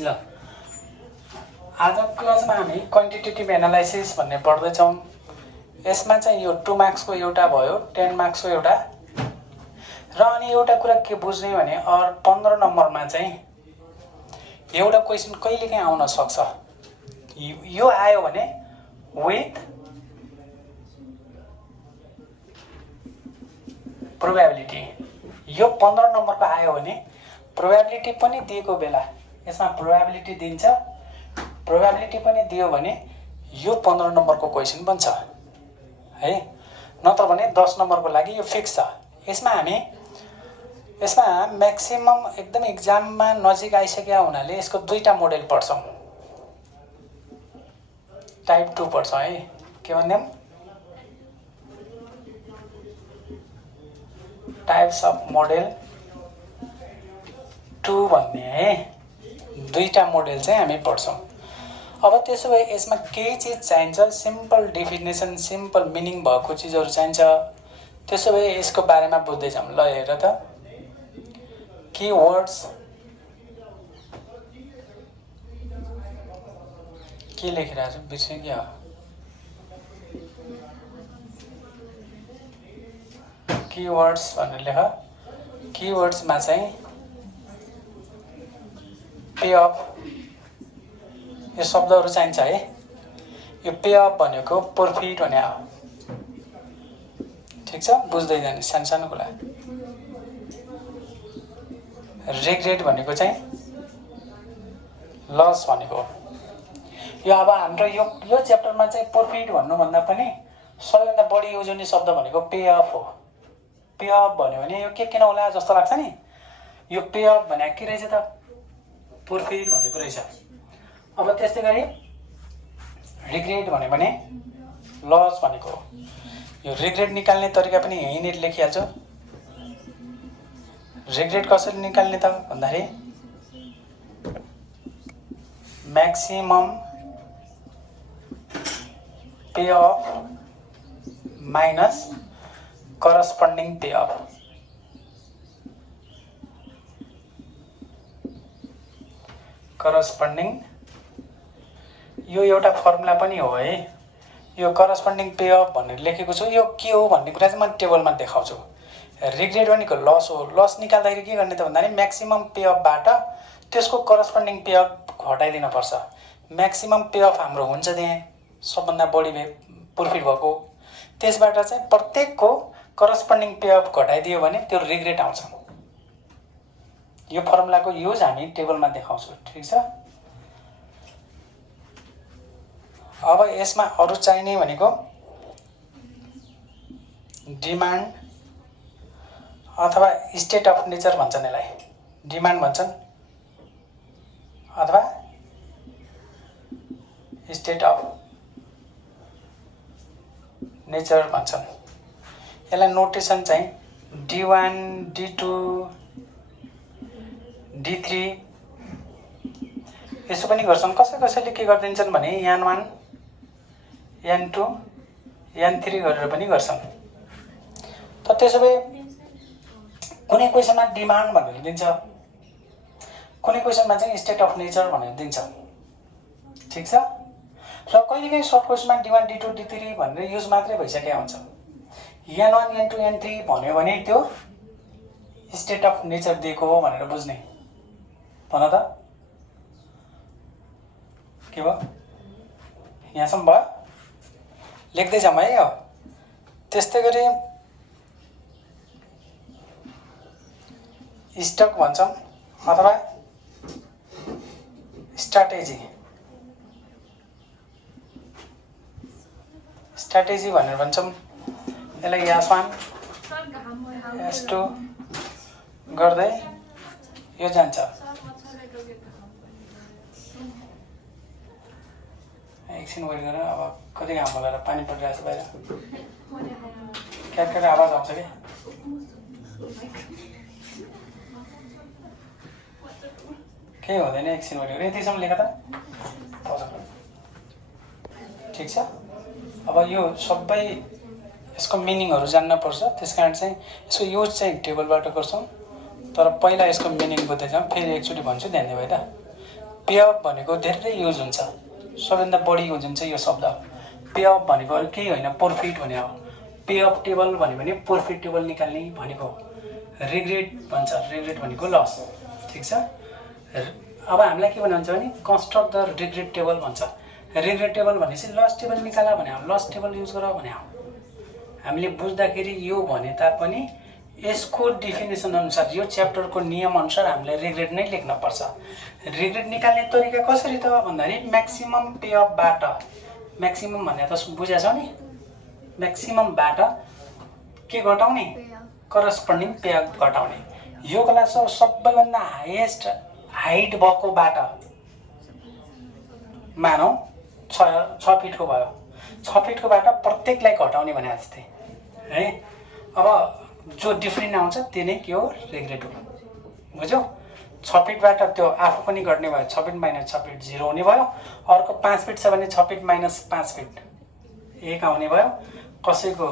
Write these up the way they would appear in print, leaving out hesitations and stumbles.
ल आजको क्लासमा हामी क्वान्टिटेटिभ एनालाइसिस भन्ने पढ्दैछौँ। यसमा चाहिँ यो 2 मार्क्सको एउटा भयो, 10 मार्क्सको एउटा, र अनि एउटा कुरा के बुझ्ने भने 15 नम्बरमा चाहिँ एउटा क्वेसन कहिलेकाहीँ आउन सक्छ। यो आयो भने विथ प्रोबेबिलिटी, यो 15 नम्बरको आयो भने प्रोबेबिलिटी पनि दिएको बेला यसमा प्रोबेबिलिटी दिन्छ, प्रोबेबिलिटी पनि दियो भने यो 15 नम्बरको क्वेसन बन्छ है। नत्र भने 10 नम्बरको लागि यो फिक्स छ। यसमा म्याक्सिमम एकदम एक्जाममा नजिक आइसक्या हुनाले यसको दुईटा मोडेल पढ्छौँ। टाइप 2 पढ्छौँ है। के भन्दैम टाइप्स अफ मोडेल 2 भन्ने है। दुईटा मोडेल चाहिँ हामी पढ्छौँ। अब त्यसो भए यसमा केही चिज चाहिन्छ, सिम्पल डेफिनेसन, सिम्पल मिनिङ भएको चिजहरू चाहिन्छ। त्यसो भए यसको बारेमा बुझ्दै जाऊँ। ल हेर त, कीवर्ड्स के लेखिरहेको छु बिर्सेँ क्या हो। कीवर्ड्स भनेर लेख। कीवर्ड्समा चाहिँ पे अफ यो शब्दहरू चाहिन्छ है। यो पे अफ भनेको प्रॉफिट भने हो। ठिक छ, बुझ्दै जाने सानो सानो कुरा। रिग्रेट भनेको चाहिँ लस भनेको। यो अब हाम्रो यो च्याप्टरमा चाहिँ प्रॉफिट भन्नुभन्दा पनि सबैभन्दा बढी युज हुने शब्द भनेको पे अफ हो। पे अफ भन्यो भने यो के किन होला जस्तो लाग्छ नि। यो पे अफ भने के रहेछ त, प्रॉफिट भनेको रहेछ। अब त्यस्तै गरी रिग्रेट भन्यो भने लस भनेको। यो रिग्रेट निकाल्ने तरिका पनि यहीँनिर लेखिहाल्छु। रिग्रेट कसरी निकाल्ने त भन्दाखेरि maximum pay of minus corresponding payoff. Corresponding यो एउटा फर्मुला पनि हो है। यो करस्पन्डिङ पे अफ भनेर लेखेको छु। यो के हो भन्ने कुरा चाहिँ म टेबलमा देखाउँछु। रिग्रेट भनेको लस हो। लस निकाल्दाखेरि के गर्ने त भन्दाखेरि म्याक्सिमम पे अफबाट त्यसको करस्पन्डिङ पे अफ घटाइदिन पर्छ। म्याक्सिमम पे अफ हाम्रो हुन्छ त्यहाँ सबभन्दा बढी प्रॉफिट भएको, त्यसबाट चाहिँ प्रत्येकको करस्पन्डिङ पे अफ घटाइदियो भने त्यो रिग्रेट आउँछ। यो फर्मुलाको युज हामी टेबलमा देखाउँछौँ। ठिक छ। अब यसमा अरू चाहिने भनेको डिमान्ड अथवा स्टेट अफ नेचर भन्छन् यसलाई। डिमान्ड भन्छन् अथवा स्टेट अफ नेचर भन्छन्। यसलाई नोटेसन चाहिँ D1, D2, D3 यसो पनि गर्छन्। कसैले के गरिदिन्छन् भने N1, N2, N3 गरेर पनि गर्छन्। त त्यसो भए कुनै क्वेसनमा डिमान्ड भनेर दिन्छ, कुनै क्वेसनमा चाहिँ स्टेट अफ नेचर भनेर दिन्छ। ठिक छ। र कहिलेकाहीँ सर्ट क्वेसनमा D1, D2, D3 भनेर युज मात्रै भइसकेको हुन्छ। N1, N2, N3 भन्यो भने त्यो स्टेट अफ नेचर दिएको हो भनेर बुझ्ने। भन त के भयो, यहाँसम्म भयो। लेख्दै जाऊँ है। यो त्यस्तै गरी स्टक भन्छौँ अथवा स्ट्राटेजी। स्ट्राटेजी भनेर भन्छौँ। यसलाई S1, S2 गर्दै यो जान्छ। एकछिन वेट गरेर, अब कति घाम होला र पानी परिरहेको छ बाहिर, क्याट आवाज आउँछ कि। केही हुँदैन, एकछिन वेट गरेर यतिसम्म लेख त। ठिक छ। अब यो सबै यसको मिनिङहरू जान्नुपर्छ। त्यस कारण चाहिँ यसको युज चाहिँ टेबलबाट गर्छौँ। तर पहिला यसको मिनिङ बुझ्दै जाऊँ। फेरि एकचोटि भन्छु, ध्यान दिनु है त। पे अफ भनेको धेरै युज हुन्छ, सबैभन्दा बढी युज हुन्छ यो शब्द। पे अफ भनेको अरू केही होइन, प्रॉफिट भने हो। पे अफ टेबल भन्यो भने प्रॉफिट टेबल निकाल्ने भनेको। रिग्रेट भन्छ, रिग्रेट भनेको लस, ठिक छ। अब हामीलाई के भन्नुहुन्छ भने कन्स्ट्रक्ट द रिग्रेट टेबल भन्छ। रिग्रेट टेबल भनेपछि लस टेबल निकाला भने हो, लस टेबल युज गर भने हो। हामीले बुझ्दाखेरि यो भने तापनि यसको डिफिनेसन अनुसार, यो च्याप्टरको नियम अनुसार हामीले रिग्रेट नै लेख्नुपर्छ। रिग्रेट निकाल्ने तरिका कसरी त भन्दाखेरि म्याक्सिमम पे अफबाट, म्याक्सिमम भने त बुझेछौ नि, म्याक्सिममबाट के घटाउने, करस्पोन्डिङ पे अफ घटाउने। यो क्लास सबैभन्दा हाइएस्ट हाइट भएकोबाट मानौ 6 फिटको भयो, 6 फिटकोबाट प्रत्येकलाई घटाउने भने जस्तै है। अब जो डिफ्रेन्ट आउँछ त्यो नै के हो, रिग्रेट हो, बुझ्यौ। 6 फिटबाट त्यो आफू पनि घट्ने भयो, 6 फिट माइनस 6 फिट 0 हुने भयो। अर्को 5 फिट छ भने 6 फिट माइनस 5 फिट 1 आउने भयो। कसैको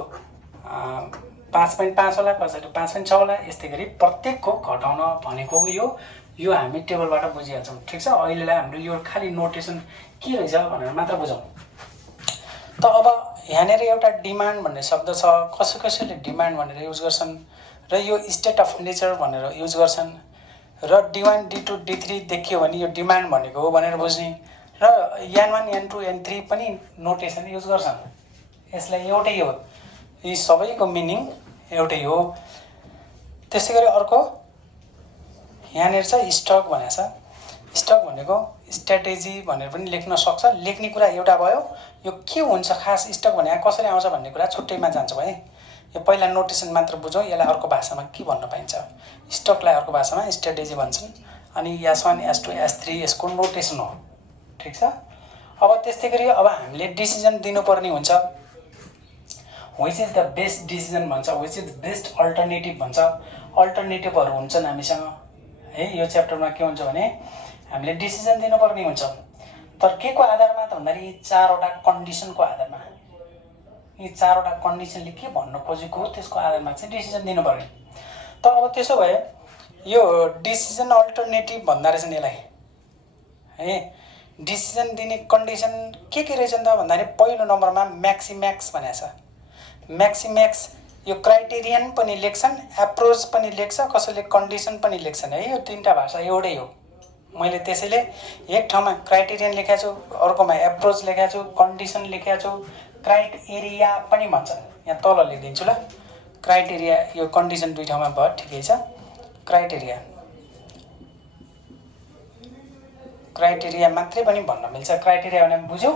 5.5 होला, कसैको 5.6 होला, यस्तै गरी प्रत्येकको घटाउन भनेको यो हामी टेबलबाट बुझिहाल्छौँ, ठिक छ। अहिलेलाई हाम्रो यो खालि नोटेसन के रहेछ भनेर मात्र बुझौँ। त अब यहाँनिर एउटा डिमान्ड भन्ने शब्द छ, कसैले डिमान्ड भनेर युज गर्छन्, र यो स्टेट अफ नेचर भनेर युज गर्छन्, र D1 D2 D3 देखियो भने यो डिमान्ड भनेको हो भनेर बुझ्ने, र N1 N2 N3 पनि नोटेसन युज गर्छन्। यसलाई एउटै हो, यी सबैको मिनिङ एउटै हो। त्यसै गरी अर्को यहाँनिर छ स्टक भनेको छ। स्टक भनेको स्ट्र्याटेजी भनेर पनि लेख्न सक्छ, लेख्ने कुरा एउटा भयो। यो के हुन्छ खास स्टक भने कसरी आउँछ भन्ने कुरा छुट्टैमा जान्छौँ है। यो पहिला नोटेसन मात्र बुझौँ, यसलाई अर्को भाषामा के भन्न पाइन्छ। स्टकलाई अर्को भाषामा स्ट्र्याटेजी भन्छन्, अनि S1 S2 S3 यसको नोटेसन हो, ठिक छ। अब त्यस्तै गरी अब हामीले डिसिजन दिनुपर्ने हुन्छ, which is the best decision भन्छ, विच इज बेस्ट अल्टरनेटिभ भन्छ। अल्टरनेटिभहरू हुन्छन् हामीसँग है। यो च्याप्टरमा के हुन्छ भने हामीले डिसिजन दिनुपर्ने हुन्छ, तर के को आधारमा त भन्दाखेरि यी 4वटा कन्डिसनको आधारमा। यी 4वटा कन्डिसनले के भन्न खोजेको हो त्यसको आधारमा चाहिँ डिसिजन दिनुपर्ने। त अब त्यसो भए यो डिसिजन अल्टरनेटिभ भन्दा रहेछन् यसलाई है। डिसिजन दिने कन्डिसन के रहेछन् त भन्दाखेरि पहिलो नम्बरमा म्याक्सिम्याक्स भनेको छ। म्याक्सिम्याक्स यो क्राइटेरियन पनि लेख्छन्, एप्रोच पनि लेख्छ, कसैले कन्डिसन पनि लेख्छन् है। यो 3टा भाषा एउटै हो। मैले त्यसैले एक ठाउँमा क्राइटेरियन लेखेको छु, अर्कोमा एप्रोच लेखेको छु, कन्डिसन लेखेको छु, क्राइटेरिया पनि भन्छन्। यहाँ तल लेखिदिन्छु ल, क्राइटेरिया यो कन्डिसन 2 ठाउँमा भयो, ठिकै छ। क्राइटेरिया मात्रै पनि भन्न मिल्छ। क्राइटेरिया भने बुझ्यौ,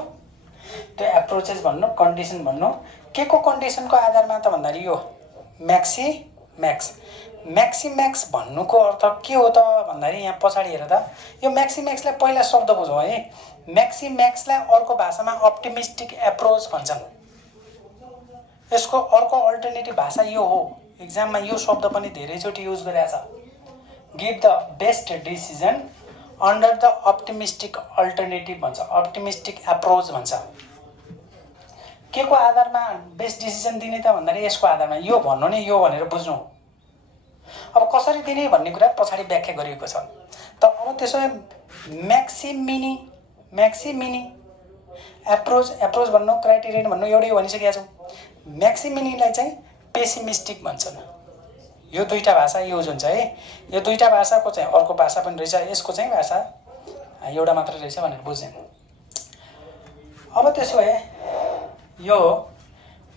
त्यो एप्रोचेस भन्नु, कन्डिसन भन्नु। के को कन्डिसनको आधारमा त भन्दाखेरि यो म्याक्सिम्याक्स। म्याक्सिम्याक्स भन्नुको अर्थ के हो त भन्दाखेरि यहाँ पछाडि हेर त, यो म्याक्सिम्याक्सलाई पहिला शब्द बुझौँ है। म्याक्सिम्याक्सलाई अर्को भाषामा अप्टिमिस्टिक एप्रोच भन्छन्। यसको अर्को अल्टरनेटिभ भाषा यो हो, एक्जाममा यो शब्द पनि धेरैचोटि युज गरेको छ। Give the best decision under the optimistic alternative भन्छ, अप्टिमिस्टिक एप्रोच भन्छ। के को आधारमा बेस्ट डिसिजन दिने त भन्दाखेरि यसको आधारमा, यो भन्नु नि यो भनेर बुझ्नु। अब कसरी दिने भन्ने कुरा पछाडि व्याख्या गरिएको छ। त अब त्यसो भए म्याक्सिमिनी एप्रोच भन्नु, क्राइटेरियन भन्नु एउटै भनिसकेका छौँ। म्याक्सिमिनीलाई चाहिँ पेसिमिस्टिक भन्छन्। यो 2टा भाषा युज हुन्छ है। यो 2टा भाषाको चाहिँ अर्को भाषा पनि रहेछ, यसको चाहिँ भाषा एउटा मात्र रहेछ भनेर बुझ्ने। अब त्यसो भए यो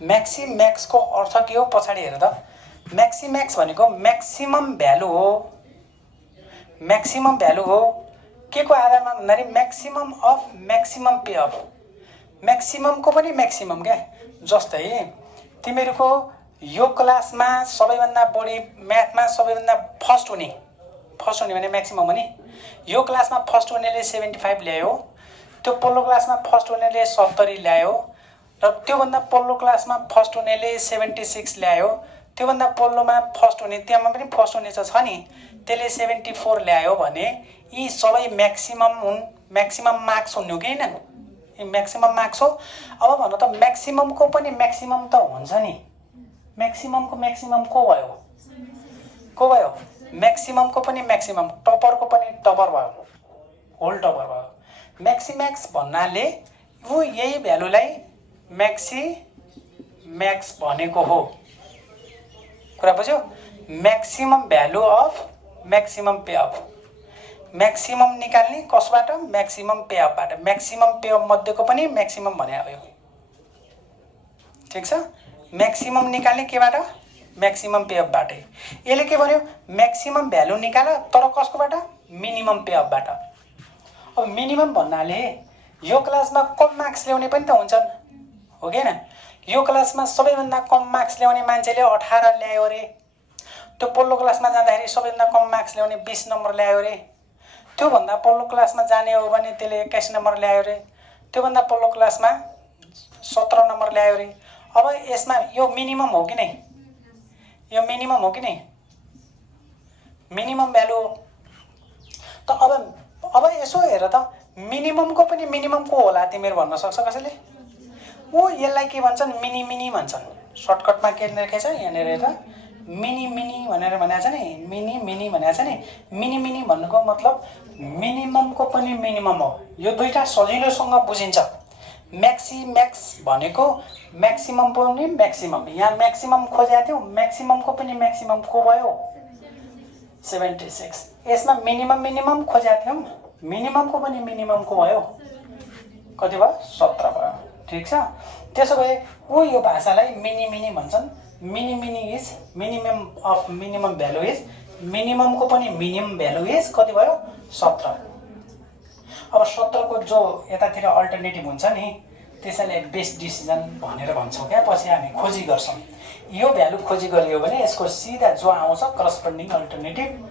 म्याक्सिम्याक्सको अर्थ के हो पछाडि हेर त। म्याक्सिम्याक्स भनेको म्याक्सिमम भ्यालु हो। म्याक्सिमम भ्यालु हो के को आधारमा भन्दाखेरि maximum of maximum pay of. म्याक्सिममको पनि म्याक्सिमम क्या। जस्तै तिमीहरूको यो क्लासमा सबैभन्दा बढी म्याथमा सबैभन्दा फर्स्ट हुने भने म्याक्सिमम हो नि। यो क्लासमा फर्स्ट हुनेले 75 ल्यायो, त्यो पल्लो क्लासमा फर्स्ट हुनेले 70 ल्यायो, र त्योभन्दा पल्लो क्लासमा फर्स्ट हुनेले 76 ल्यायो, त्योभन्दा पल्लोमा फर्स्ट हुने त्यहाँ पनि फर्स्ट हुने छ नि, त्यसले 74 ल्यायो भने यी सबै म्याक्सिमम हुन्, म्याक्सिमम मार्क्स हुन् कि हैन? यी म्याक्सिमम मार्क्स हो। अब भन्नु त म्याक्सिममको पनि म्याक्सिमम त हुन्छ नि। म्याक्सिममको म्याक्सिमम को भयो? म्याक्सिममको पनि म्याक्सिमम, टपरको पनि टपर भयो। होल टपर भयो। म्याक्सिम्याक्स भन्नाले ऊ यही भ्यालुलाई म्याक्सिम्याक्स भनेको हो। कुरा बुझ्यो? Maximum value of maximum pay of. Maximum निकाल्ने कसबाट? म्याक्सिमम पे अफबाट। म्याक्सिमम पे अफ मध्येको पनि म्याक्सिमम भने हो। ठिक छ? म्याक्सिमम निकाल्ने केबाट? म्याक्सिमम पे अफबाटै। यसले के भन्यो? म्याक्सिमम भ्यालु निकाल तर कसकोबाट? Minimum pay अफबाट। अब मिनिमम भन्नाले यो क्लासमा कम मार्क्स ल्याउने पनि त हुन्छन्, हो कि हैन? यो क्लासमा सबैभन्दा कम मार्क्स ल्याउने मान्छेले 18 ल्यायो अरे, त्यो पल्लो क्लासमा जाँदाखेरि सबैभन्दा कम मार्क्स ल्याउने 20 नम्बर ल्यायो अरे, त्योभन्दा पल्लो क्लासमा जाने हो भने त्यसले 21 नम्बर ल्यायो अरे, त्योभन्दा पल्लो क्लासमा 17 नम्बर ल्यायो अरे। अब यसमा यो मिनिमम हो कि नै? यो मिनिमम हो कि नै? मिनिमम भ्यालु हो। त अब यसो हेर त, मिनिममको पनि मिनिममको होला तिमीहरू भन्न सक्छ कसैले? ओ यसलाई के भन्छन्? मिनी मिनी भन्छन्। सर्टकटमा के लेखेको छ यहाँनिर हेर, मिनी मिनी भनेर भनेको छ नि, मिनी मिनी भनेको छ नि। मिनी मिनी भन्नुको मतलब मिनिममको पनि मिनिमम हो। यो दुईटा सजिलोसँग बुझिन्छ। म्याक्सिम्याक्स भनेको म्याक्सिमम पनि म्याक्सिमम। यहाँ म्याक्सिमम खोजेको थियो, म्याक्सिममको पनि म्याक्सिमम को भयो? 76। यसमा मिनिमम मिनिमम खोजेको थियौँ, मिनिममको पनि मिनिममको भयो कति भयो? 17 भयो। ठिक छ? त्यसो भए ऊ यो भाषालाई मिनी मिनी भन्छन्। Mini mini is minimum of minimum value is, मिनिममको पनि मिनिमम भ्यालु इज कति भयो? 17। अब 17 को जो यतातिर अल्टरनेटिभ हुन्छ नि त्यसैले बेस्ट डिसिजन भनेर भन्छौँ क्या। पछि हामी खोजी गर्छौँ। यो भ्यालु खोजी गरियो भने यसको सिधा जो आउँछ करस्पोन्डिङ अल्टरनेटिभ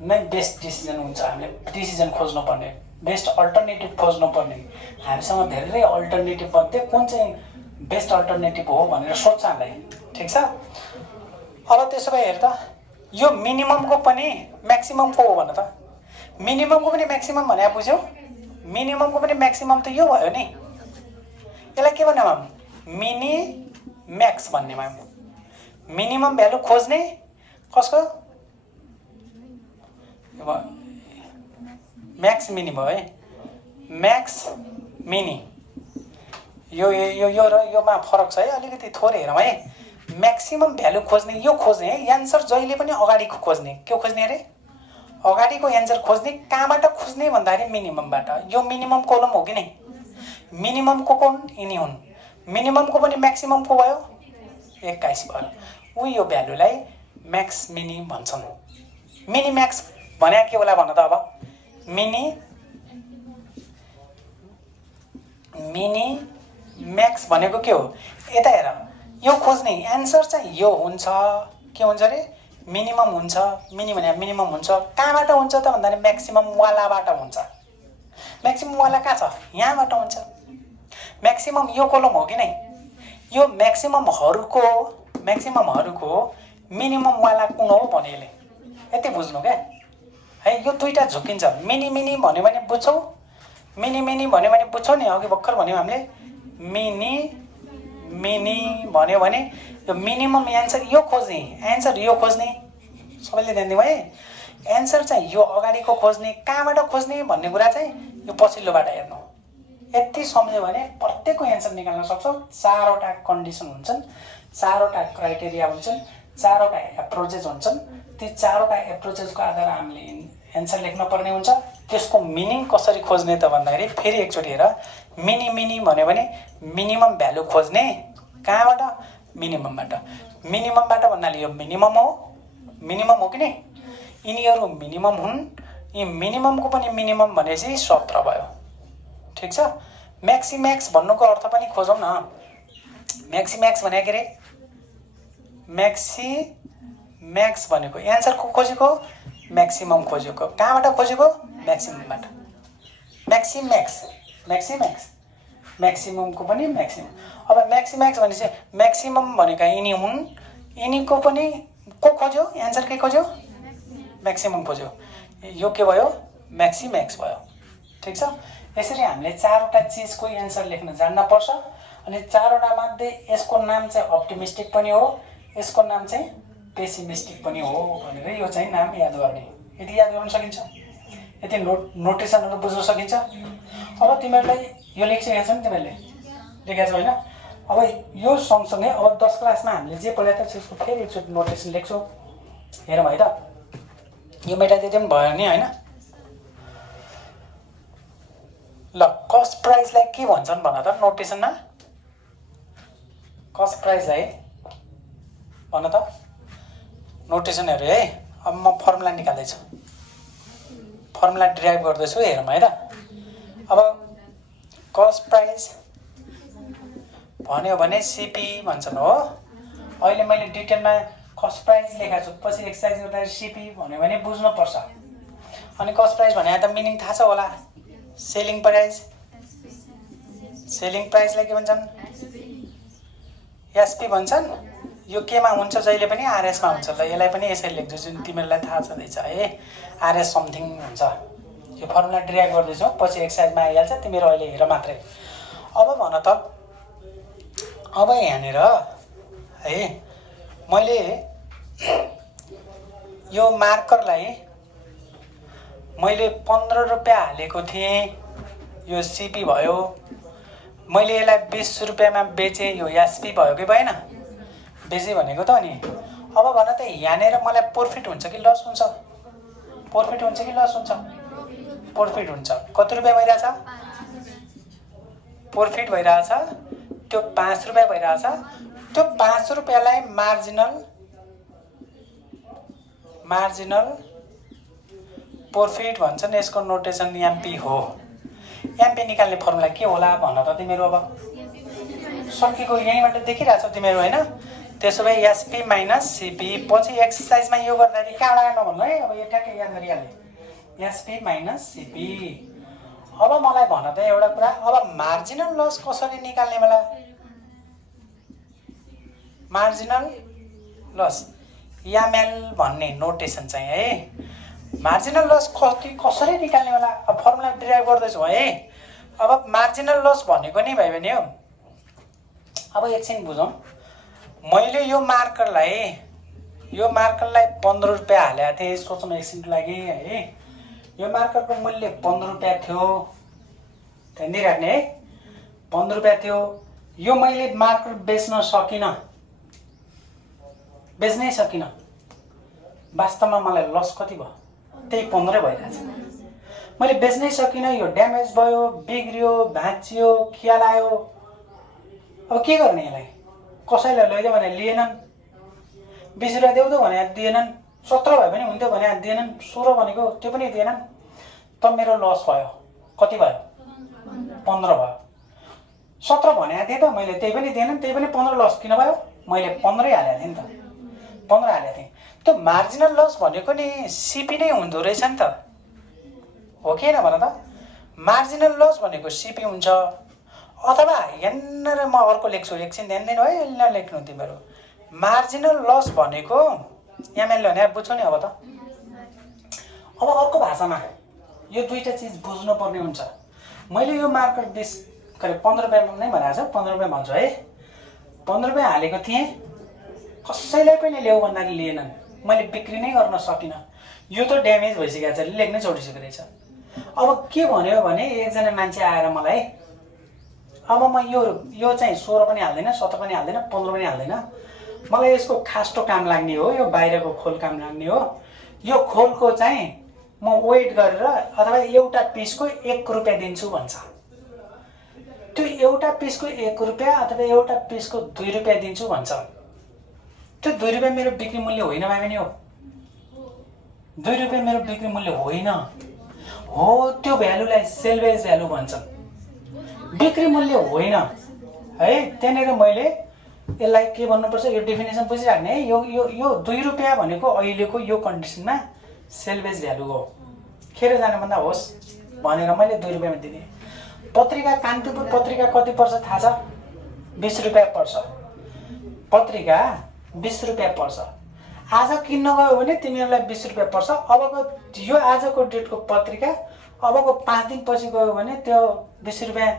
नै बेस्ट डिसिजन हुन्छ। हामीले डिसिजन खोज्नुपर्ने, बेस्ट अल्टरनेटिभ खोज्नुपर्ने। हामीसँग धेरै अल्टरनेटिभ मध्ये कुन चाहिँ बेस्ट अल्टरनेटिभ हो भनेर सोध्छ हामीलाई। ठिक छ? अब त्यसो भए हेर त, यो मिनिममको पनि म्याक्सिममको हो भन त। मिनिममको पनि म्याक्सिमम भने बुझ्यौ? मिनिममको पनि म्याक्सिमम त यो भयो नि। यसलाई के भन्ने हम? मिनी म्याक्स भन्ने हम। मिनिमम भ्यालु खोज्ने कसको? म्याक्स मिनी भयो है। म्याक्स मिनी यो यो यो र योमा फरक छ है, अलिकति थोरै हेरौँ है। म्याक्सिमम भ्यालु खोज्ने यो खोज्ने है, एन्सर जहिले पनि अगाडिको खोज्ने। के खोज्ने अरे? अगाडिको एन्सर खोज्ने। कहाँबाट खोज्ने भन्दाखेरि मिनिममबाट। यो मिनिमम कोलम हो कि नै? मिनिममको कोन यिनी हुन्। मिनिममको पनि म्याक्सिममको भयो 21 भयो। ऊ यो भ्यालुलाई म्याक्स मिनी भन्छन्। मिनी म्याक्स भने के होला भन त अब? मिनी म्याक्स भनेको के हो? यता हेर, यो खोज्ने एन्सर चाहिँ यो हुन्छ। के हुन्छ अरे? मिनिमम हुन्छ। मिनी भने मिनिमम हुन्छ। कहाँबाट हुन्छ त भन्दाखेरि म्याक्सिमम वालाबाट हुन्छ। म्याक्सिमम वाला कहाँ छ? यहाँबाट हुन्छ। म्याक्सिमम यो कोलम हो कि नै? यो म्याक्सिममहरूको मिनिमम वाला कुन हो भने यसले यति बुझ्नु क्या है। यो दुईटा झुकिन्छ। मिनी मिनी भन्यो भने बुझ्छौ? मिनी मिनी भन्यो भने बुझ्छौ नि? अघि भर्खर भन्यौ हामीले मिनी मिनी भन्यो भने यो मिनिमम एन्सर यो खोज्ने, एन्सर यो खोज्ने। सबैले ध्यान दिउँ है। एन्सर चाहिँ यो अगाडिको खोज्ने, कहाँबाट खोज्ने भन्ने कुरा चाहिँ यो पछिल्लोबाट हेर्नु। यति सम्झ्यो भने प्रत्येकको एन्सर निकाल्न सक्छौ। 4वटा कन्डिसन हुन्छन्, 4वटा क्राइटेरिया हुन्छन्, 4वटा एप्रोचेस हुन्छन्। ती 4वटा एप्रोचेसको आधारमा हामीले एन्सर लेख्न पर्ने हुन्छ। त्यसको मिनिङ कसरी खोज्ने त भन्दाखेरि फेरि एकचोटि हेर। मिनी मिनी भन्यो भने मिनिमम भ्यालु खोज्ने। कहाँबाट? मिनिममबाट। मिनिममबाट भन्नाले यो मिनिमम हो। मिनिमम हो कि नै? यिनीहरू मिनिमम हुन्। यी मिनिममको पनि मिनिमम भनेपछि 17 भयो। ठिक छ? म्याक्सिम्याक्स भन्नुको अर्थ पनि खोजौँ न। म्याक्सिम्याक्स भने के अरे? म्याक्सिम्याक्स भनेको एन्सर खोजेको, म्याक्सिमम खोजेको। कहाँबाट खोजेको? म्याक्सिममबाट। म्याक्सिम्याक्स म्याक्सिममको पनि म्याक्सिमम। अब म्याक्सिम्याक्स भनेपछि म्याक्सिमम भनेका यिनी हुन्। यिनीको पनि को खोज्यो? एन्सर के खोज्यो? म्याक्सिमम खोज्यो। यो के भयो? म्याक्सिम्याक्स भयो। ठिक छ? यसरी हामीले 4वटा चिजको एन्सर लेख्न जान्न पर्छ। अनि 4वटा मध्ये यसको नाम चाहिँ अप्टिमिस्टिक पनि हो, यसको नाम चाहिँ पेसिमिस्टिक पनि हो भनेर यो चाहिँ नाम याद गर्ने। यदि याद गर्न सकिन्छ? यति नोटेसनहरू बुझ्न सकिन्छ। अब तिमीहरूलाई यो लेखिसकेको छ नि, तिमीहरूले लेखेको छ होइन? अब यो सँगसँगै अब 10 क्लासमा हामीले जे पढाएको छ त्यसको फेरि एकचोटि नोटेसन लेख्छौँ। हेरौँ है त, यो मेटाइदिए पनि भयो नि होइन? ल कस्ट प्राइसलाई के भन्छन् भन त नोटेसनमा? कस्ट प्राइसलाई भन त नोटेसनहरू है। अब म फर्मुला निकाल्दैछु, फर्मुला ड्राइभ गर्दैछु, हेरौँ है त। अब कस्ट प्राइस भन्यो भने सिपी भन्छन् हो। अहिले मैले डिटेलमा कस्ट प्राइस लेखेको छु, पछि एक्सर्साइज गर्दा सिपी भन्यो भने बुझ्नुपर्छ। अनि कस्ट प्राइस भने त मिनिङ थाहा छ होला, सेलिङ प्राइस। सेलिङ प्राइसलाई के भन्छन्? एसपी भन्छन्। यो केमा हुन्छ जहिले पनि? आरएसमा हुन्छ। ल यसलाई पनि यसरी लेख्छु जुन तिमीहरूलाई थाहा छँदैछ है, आरएस समथिङ हुन्छ। यो फर्मुला ड्राइभ गर्दैछौ, पछि एक्सर्साइजमा आइहाल्छ, तिमीहरू अहिले हेर मात्रै। अब भन त, अब यहाँनिर है मैले यो मार्करलाई मैले 15 रुपियाँ हालेको थिएँ, यो सिपी भयो। मैले यसलाई 20 रुपियाँमा बेचेँ, यो एसपी भयो कि भएन? बेचेँ भनेको त नि। अब भन त यहाँनिर मलाई प्रफिट हुन्छ कि लस हुन्छ? प्रफिट हुन्छ कि लस हुन्छ? प्रफिट हुन्छ। कति रुपियाँ भइरहेछ? प्रफिट भइरहेछ, त्यो 5 रुपियाँ भइरहेछ। त्यो 5 रुपियाँलाई मार्जिनल प्रफिट भन्छन्। यसको नोटेसन एमपी हो। एमपी निकाल्ने फर्मुला के होला भन त तिमीहरू? अब सकेको यहीँबाट देखिरहेछौ तिमीहरू होइन? त्यसो भए एसपी माइनस सिपी। पछि एक्सर्साइजमा यो गर्दाखेरि कहाँबाट नभन्नु है, अब यो ठ्याक्कै याद गरिहाल्ने, एसपी माइनस सिपी। अब मलाई भन त एउटा कुरा, अब मार्जिनल लस कसरी निकाल्ने मलाई? मार्जिनल लस एमएल भन्ने नोटेसन चाहिँ है। मार्जिनल लस कसरी निकाल्ने होला? अब फर्मुला ड्राइभ गर्दैछु है। अब मार्जिनल लस भनेको नि भाइ बहिनी हो, अब एकछिन बुझौँ। मैले यो मार्करलाई 15 रुपियाँ हालेको थिएँ, सोचौँ एकछिनको लागि है। यो मार्करको मूल्य 15 रुपियाँ थियो, ध्यान दिइराख्ने है। 15 रुपियाँ थियो। यो मैले मार्कर बेच्नै सकिनँ। वास्तवमा मलाई लस कति भयो? त्यही 15 भइरहेछ। मैले बेच्नै सकिनँ, यो ड्यामेज भयो, बिग्रियो, भाँचियो, खियाल आयो। अब के गर्ने यसलाई? कसैलाई लैजाऊ भने लिएनन्, 20 रुपियाँ देऊ त भने दिएनन्, 17 भए पनि हुन्थ्यो भने दिएनन्, 16 भनेको त्यो पनि दिएनन्। त मेरो लस भयो कति भयो? 15 भयो। 17 भने थिएँ त मैले, त्यही पनि दिएनन्, त्यही पनि 15 लस किन भयो? मैले 15 हालेको थिएँ नि त, 15 हालेको थिएँ। त्यो मार्जिनल लस भनेको नि सिपी नै हुँदो रहेछ नि त, हो कि होइन भन त? मार्जिनल लस भनेको सिपी हुन्छ। अथवा यहाँनिर म अर्को लेख्छु, एकछिन ध्यान दिनु है, यसलाई लेख्नु तिमीहरू। मार्जिनल लस भनेको एमएल भने बुझ्छौ नि। अब त अब अर्को भाषामा यो दुईटा चिज बुझ्नुपर्ने हुन्छ। मैले यो मार्कर 15 रुपियाँ नै भनेको छ, 15 रुपियाँ भन्छु है। 15 रुपियाँ हालेको थिएँ, कसैलाई पनि ल्याऊ भन्दाखेरि लिएनन्, मैले बिक्री नै गर्न सकिनँ। यो त ड्यामेज भइसकेको छ, लेख्नै छोडिसकेको रहेछ। अब के भन्यो भने एकजना मान्छे आएर मलाई, अब म यो चाहिँ 16 पनि हाल्दैन, 17 पनि हाल्दैन, 15 पनि हाल्दैन, मलाई यसको खास्टो काम लाग्ने हो, यो बाहिरको खोल काम लाग्ने हो। यो खोलको चाहिँ म वेट गरेर अथवा एउटा पिसको 1 रुपियाँ दिन्छु भन्छ। त्यो एउटा पिसको 1 रुपियाँ अथवा एउटा पिसको 2 रुपियाँ दिन्छु भन्छ। त्यो 2 रुपियाँ मेरो बिक्री मूल्य होइन भाइ बहिनी हो। 2 रुपियाँ मेरो बिक्री मूल्य होइन हो। त्यो भ्यालुलाई सेल्वेज भ्यालु भन्छन्, बिक्री मूल्य होइन है। त्यहाँनिर मैले यसलाई के भन्नुपर्छ, यो डेफिनेसन बुझिराख्ने है। यो 2 रुपियाँ भनेको अहिलेको यो कन्डिसनमा सेल्वेज भ्यालु हो। खेर जानुभन्दा होस् भनेर मैले 2 रुपियाँमा दिने। पत्रिका, कान्तिपुर पत्रिका कति पर्छ थाहा छ? 20 रुपियाँ पर्छ। पत्रिका 20 रुपियाँ पर्छ। आज किन्न गयो भने तिमीहरूलाई 20 रुपियाँ पर्छ। अबको यो आजको डेटको पत्रिका अबको 5 दिनपछि गयो भने त्यो 20 रुपियाँ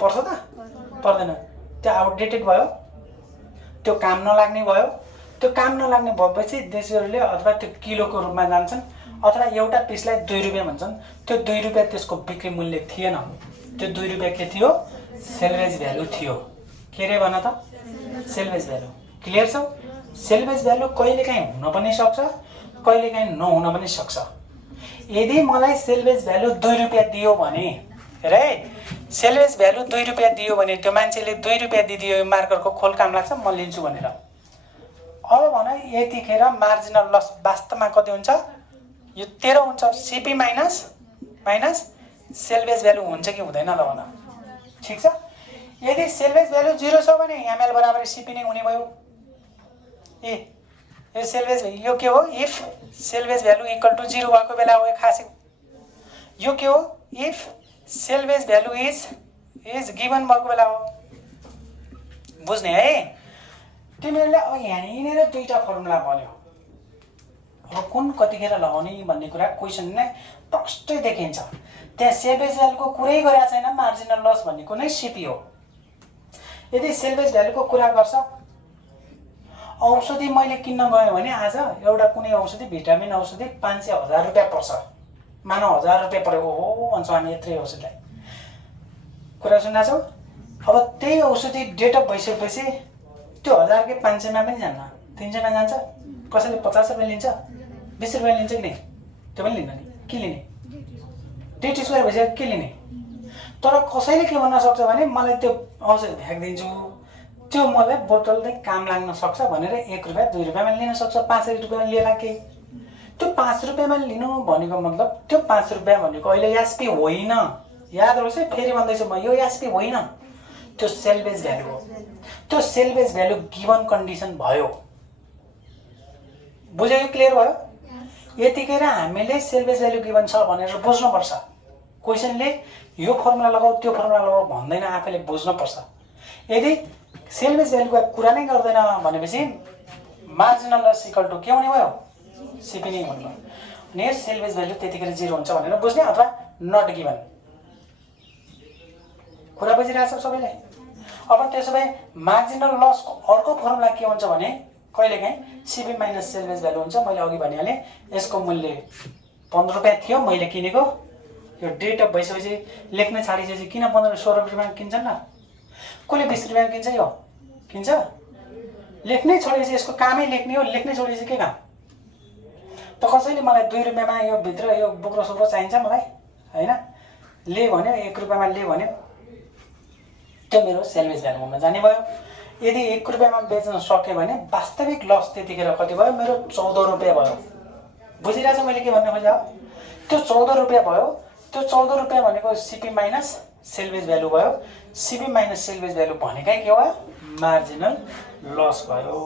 पर्छ त? पर्दैन। त्यो आउटडेटेड भयो, त्यो काम नलाग्ने भयो। त्यो काम नलाग्ने भएपछि देशहरूले अथवा त्यो किलोको रूपमा जान्छन्। अथवा एउटा पिसलाई 2 रुपैयाँ भन्छन्, त्यो 2 रुपैयाँ त्यसको बिक्री मूल्य थिएन, त्यो 2 रुपैयाँ के थियो? सेल्वेज भ्यालु थियो। के रे भन त? Salvage value. क्लियर छ? सेल्वेज भ्यालु कहिलेकाहीँ हुन पनि सक्छ, कहिलेकाहीँ नहुन पनि सक्छ। यदि मलाई सेल्वेज भ्यालु 2 रुपैयाँ दियो भने, हेर है, सेल्वेज भ्यालु 2 रुपैयाँ दियो भने त्यो मान्छेले 2 रुपैयाँ दिदियो, यो मार्करको खोल काम लाग्छ, म लिन्छु भनेर। अब भन यतिखेर मार्जिनल लस वास्तवमा कति हुन्छ? यो 13 हुन्छ। सिपी माइनस सेल्वेज भ्यालु हुन्छ कि हुँदैन ल भन? ठिक छ। यदि सेल्वेज भ्यालु 0 छ भने एमएल बराबर सिपी नै हुने भयो। यो सेल्वेज, यो के हो? If salvage value equal to 0 भएको बेला हो। खासै यो के हो? If salvage value is given भएको बेला हो। बुझ्ने है? तिमीहरूले अब यहाँनिर दुईटा फर्मुला भन्यो। अब कुन कतिखेर लगाउने भन्ने कुरा क्वेसन नै प्रष्टै देखिन्छ। त्यहाँ सेल्वेज भ्यालुको कुरै गरेको छैन, मार्जिनल लस भनेको नै सिपी हो। यदि सेल्वेज भ्यालुको कुरा गर्छ, औषधि मैले किन्न गएँ भने आज एउटा कुनै औषधि, भिटामिन औषधि 500,000 रुपियाँ पर्छ। मानौ 1000 रुपियाँ पर्यो, ओहो भन्छ हामी यत्रै औषधिलाई। कुरा सुन्दैछौ? अब त्यही औषधि डेट अफ भइसकेपछि त्यो 1000 के 500 मा पनि जान्न, 300 मा जान्छ। कसैले 50 रुपियाँ लिन्छ, 20 रुपियाँ लिन्छ कि नहीं? त्यो पनि लिन्न नि। के लिने? डेट स्क्वायर भइसक्यो, के लिने? तर कसैले के भन्न सक्छ भने मलाई त्यो औषधि फ्याँकिदिन्छु, त्यो मलाई बोतल चाहिँ काम लाग्न सक्छ भनेर 1 रुपियाँ 2 रुपियाँमा लिन सक्छ, 5 रुपियाँमा लिएला के? त्यो 5 रुपियाँमा लिनु भनेको मतलब त्यो 5 रुपियाँ भनेको अहिले एसपी होइन। याद राख्नुहोस् है, फेरि भन्दैछु म, यो एसपी होइन, त्यो सेल्वेज भ्यालु हो। त्यो सेल्वेज भ्यालु गिभन कन्डिसन भयो। बुझ्यो? क्लियर भयो? यतिखेर हामीले सेल्वेज भ्यालु गिभन छ भनेर बुझ्नुपर्छ। क्वेसनले यो फर्मुला लगाऊ त्यो फर्मुला लगाऊ भन्दैन, आफैले बुझ्नुपर्छ। यदि सेल्वेज भ्यालुको कुरा नै गर्दैन भनेपछि मार्जिनल लस इक्वल टु के हुने भयो? सिपी नै हुने भयो। अनि सेल्वेज भ्यालु त्यतिखेर 0 हुन्छ भनेर बुझ्ने, अथवा नट गिभन। कुरा बुझिरहेछ सबैले? अब त्यसो भए मार्जिनल लसको अर्को फर्मुला के हुन्छ भने कहिलेकाहीँ सिपी माइनस सेल्वेज भ्यालु हुन्छ। मैले अघि भनिहालेँ, यसको मूल्य 15 रुपियाँ थियो मैले किनेको। यो डेट अफ भइसकेपछि लेख्न छाडिसकेपछि किन 16 रुपियाँमा किन्छन् न? कसले 20 रुपियाँमा किन्छ? यो किन्छ? लेख्नै छोडेपछि यसको कामै लेख्ने हो, लेख्नै छोडेपछि के काम? त कसैले मलाई 2 रुपियाँमा यो भित्र यो बोक्रो सोक्रो चाहिन्छ मलाई, होइन? ले भन्यो, 1 रुपियाँमा ले भन्यो, त्यो मेरो सेल्वेज भ्यालु हुन जाने भयो। यदि 1 रुपियाँमा बेच्न सक्यो भने वास्तविक लस त्यतिखेर कति भयो? मेरो 14 रुपियाँ भयो। बुझिरहेछ मैले के भन्न खोजेँ? त्यो 14 रुपियाँ भयो। त्यो 14 रुपियाँ भनेको सिपी माइनस सेल्वेज भ्यालु भयो। सिपी माइनस सेल्वेज भ्यालु भनेकै के भयो? मार्जिनल लस भयो।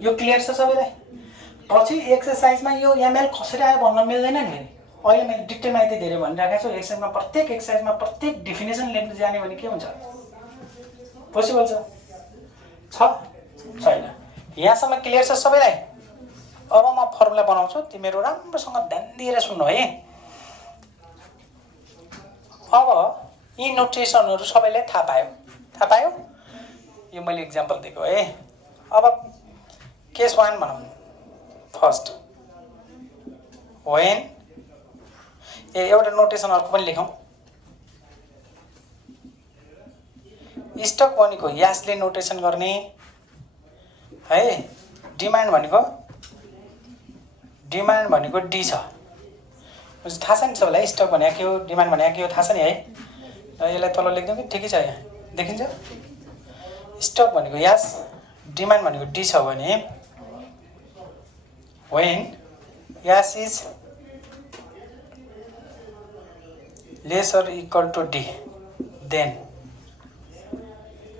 यो क्लियर छ सबैलाई? पछि एक्सरसाइजमा यो एमएल कसरी आयो भन्न मिल्दैन नि। अहिले मैले डिटेलमा यति धेरै भनिराखेको छु। एक्सरसाइजमा प्रत्येक एक्सरसाइजमा प्रत्येक डेफिनेसन लेख्न जाने भने के हुन्छ? पोसिबल छ? छैन। यहाँसम्म क्लियर छ सबैलाई? अब म फर्मुला बनाउँछु, तिमीहरू राम्रोसँग ध्यान दिएर सुन्नु है। अब यी नोटेसनहरू सबैले थाहा पायो? थाहा पायो? यो मैले इक्जाम्पल दिएको है। अब केस 1 भनौँ। फर्स्ट वेन, एउटा नोटेसन अर्को पनि लेखौँ। स्टक भनेको यासले नोटेसन गर्ने है। डिमान्ड भनेको डी छ। थाहा छ नि सबैलाई स्टक भनेको के हो, डिमान्ड भनेको के हो, थाहा छ नि है? यसलाई तल लेख्दिउँ कि ठिकै छ? यहाँ देखिन्छ? स्टक भनेको यास, डिमान्ड भनेको डी छ भने when यास is less or equal to D, then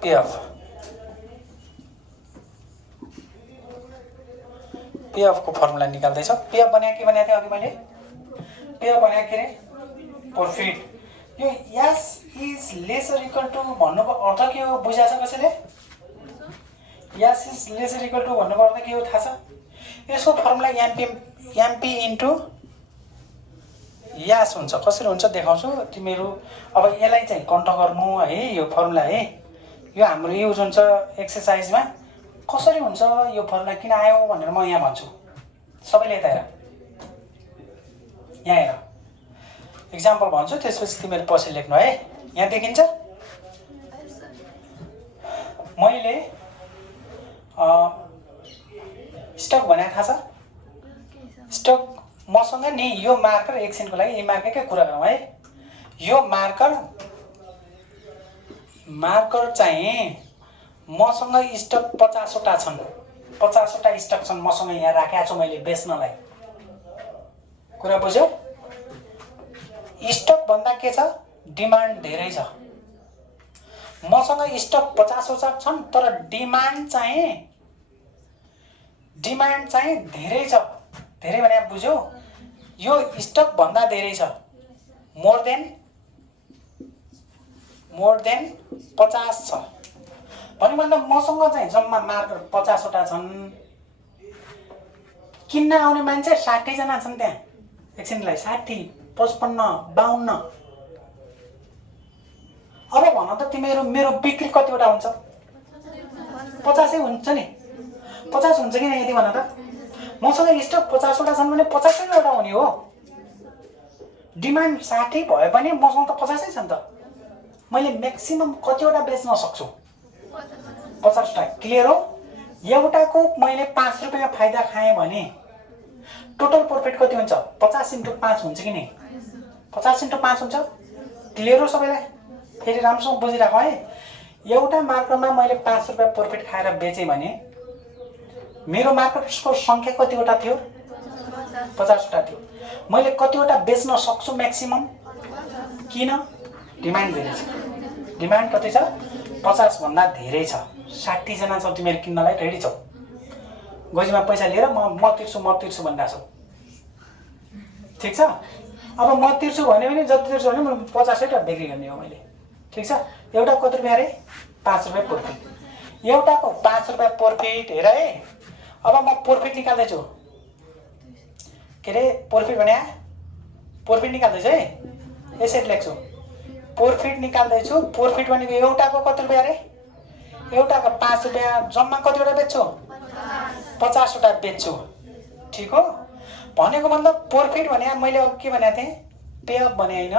PF को फर्मुला निकाल्दैछ। PF भनेको के भनेको थिएँ अघि मैले? PF भनेको के रे? प्रॉफिट। यो S is less or equal to भन्नुको अर्थ के हो बुझाछ कसैले? S is less or equal to भन्नुको अर्थ के हो थाहा छ? यसको फर्मुला एमपी इन्टु यास हुन्छ। कसरी हुन्छ देखाउँछु। तिमीहरू अब यसलाई चाहिँ कन्ट गर्नु है। यो फर्मुला है, यो हाम्रो युज हुन्छ एक्सरसाइजमा। कसरी हुन्छ यो फर्मुला, किन आयो भनेर म यहाँ भन्छु। सबैले यता हेर। यहाँ हेर इक्जाम्पल भन्छु त्यसपछि तिमीले पछि लेख्नु है। यहाँ देखिन्छ मैले स्टक भने थाहा छ स्टक मसँग नि यो मार्कर एकछिनको लागि यो मार्करकै कुरा गरौँ है। यो मार्कर चाहिँ मसँग स्टक 50 वटा छन् 50 वटा स्टक छन् मसँग यहाँ राखेको छु मैले बेच्नलाई। कुरा बुझ्यौ? स्टक भन्दा के छ डिमान्ड धेरै छ। मसँग स्टक 50 वटा छन् तर डिमान्ड चाहिँ धेरै छ। धेरै भने बुझ्यौ? यो स्टक भन्दा धेरै छ मोर देन 50 छ भन्नु भन्दा मसँग चाहिँ जम्मा मार्कर 50 वटा छन्। किन्न आउने मान्छे 60 जना छन् त्यहाँ। एकछिनलाई 60 55 52। अब भन त तिमीहरू मेरो बिक्री कतिवटा हुन्छ? 50 हुन्छ नि 50 हुन्छ कि यदि भन त मसँग स्टक 50 वटा छन् भने 50 वटा हुने हो। डिमान्ड 60 भए पनि मसँग त 50 छ नि त। मैले म्याक्सिमम कतिवटा बेच्न सक्छु? 50 वटा। क्लियर हो? एउटाको मैले 5 रुपैयाँ फाइदा खाएँ भने टोटल प्रफिट कति हुन्छ? 50 × 5 हुन्छ कि नि? 50 × 5 हुन्छ। क्लियर हो सबैलाई? फेरि राम्रोसँग बुझिराख है। एउटा मार्करमा मैले 5 रुपैयाँ प्रफिट खाएर बेचेँ भने मेरो मार्करको संख्या कतिवटा थियो? 50 वटा थियो। मैले कतिवटा बेच्न सक्छु म्याक्सिमम? किन? डिमान्ड धेरै छ। डिमान्ड कति छ? 50 भन्दा धेरै छ। 60 जना छौ तिमीहरू किन्नलाई रेडी छौ। गोजीमा पैसा लिएर म तिर्छु भनिरहेको छौ। ठिक छ? अब म तिर्छु भन्यो भने जति तिर्छु भने मैले 50 वटा बिक्री गर्ने हो मैले। ठिक छ? एउटा कति रुपियाँ अरे? 5 रुपियाँ प्रफिट। एउटाको 5 रुपियाँ प्रफिट हेर है। अब म प्रफिट निकाल्दैछु। के अरे प्रफिट भने? प्रफिट निकाल्दैछु है। यसरी लेख्छु प्रफिट निकाल्दैछु। प्रफिट भनेको एउटाको कति रुपियाँ अरे? एउटाको 5 रुपियाँ। जम्मा कतिवटा बेच्छु? 50 वटा बेच्छु। ठिक हो? भनेको मतलब प्रफिट भने मैले के भनेको थिएँ? पे अफ भने होइन।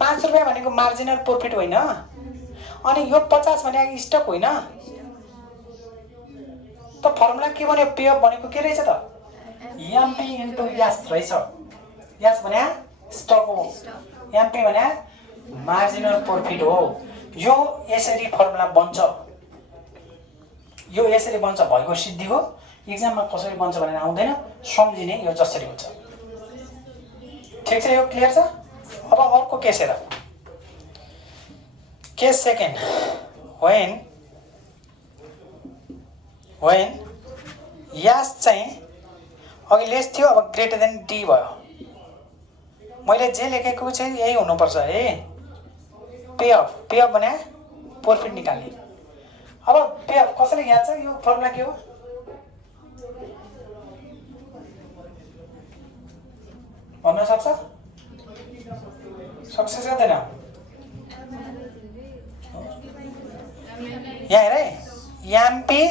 5 रुपियाँ भनेको मार्जिनल प्रफिट होइन। अनि यो 50 भने स्टक होइन त। फर्मुला के भन्यो? पे अफ भनेको के रहेछ त? एमपी इन्टु यास रहेछ। यास भने स्टक हो। एमपी भने मार्जिनल प्रफिट हो। यो यसरी फर्मुला बन्छ। यो यसरी बन्छ भएको सिद्धि हो। एक्जाममा कसरी बन्छ भनेर आउँदैन। सम्झिने यो जसरी हुन्छ। ठिक छ? यो क्लियर छ? अब अर्को केस हेर। Case second. when यास चाहिँ अघि लेस थियो अब ग्रेटर देन डी भयो। मैले जे लेखेको चाहिँ यही हुनुपर्छ है। पे अफ भने प्रफिट निकाल्ने। अब पे अफ कसैले याद छ? यो फर्मुला के हो? भन्न सक्छ? सक्दैन? यहाँ हेर है। MP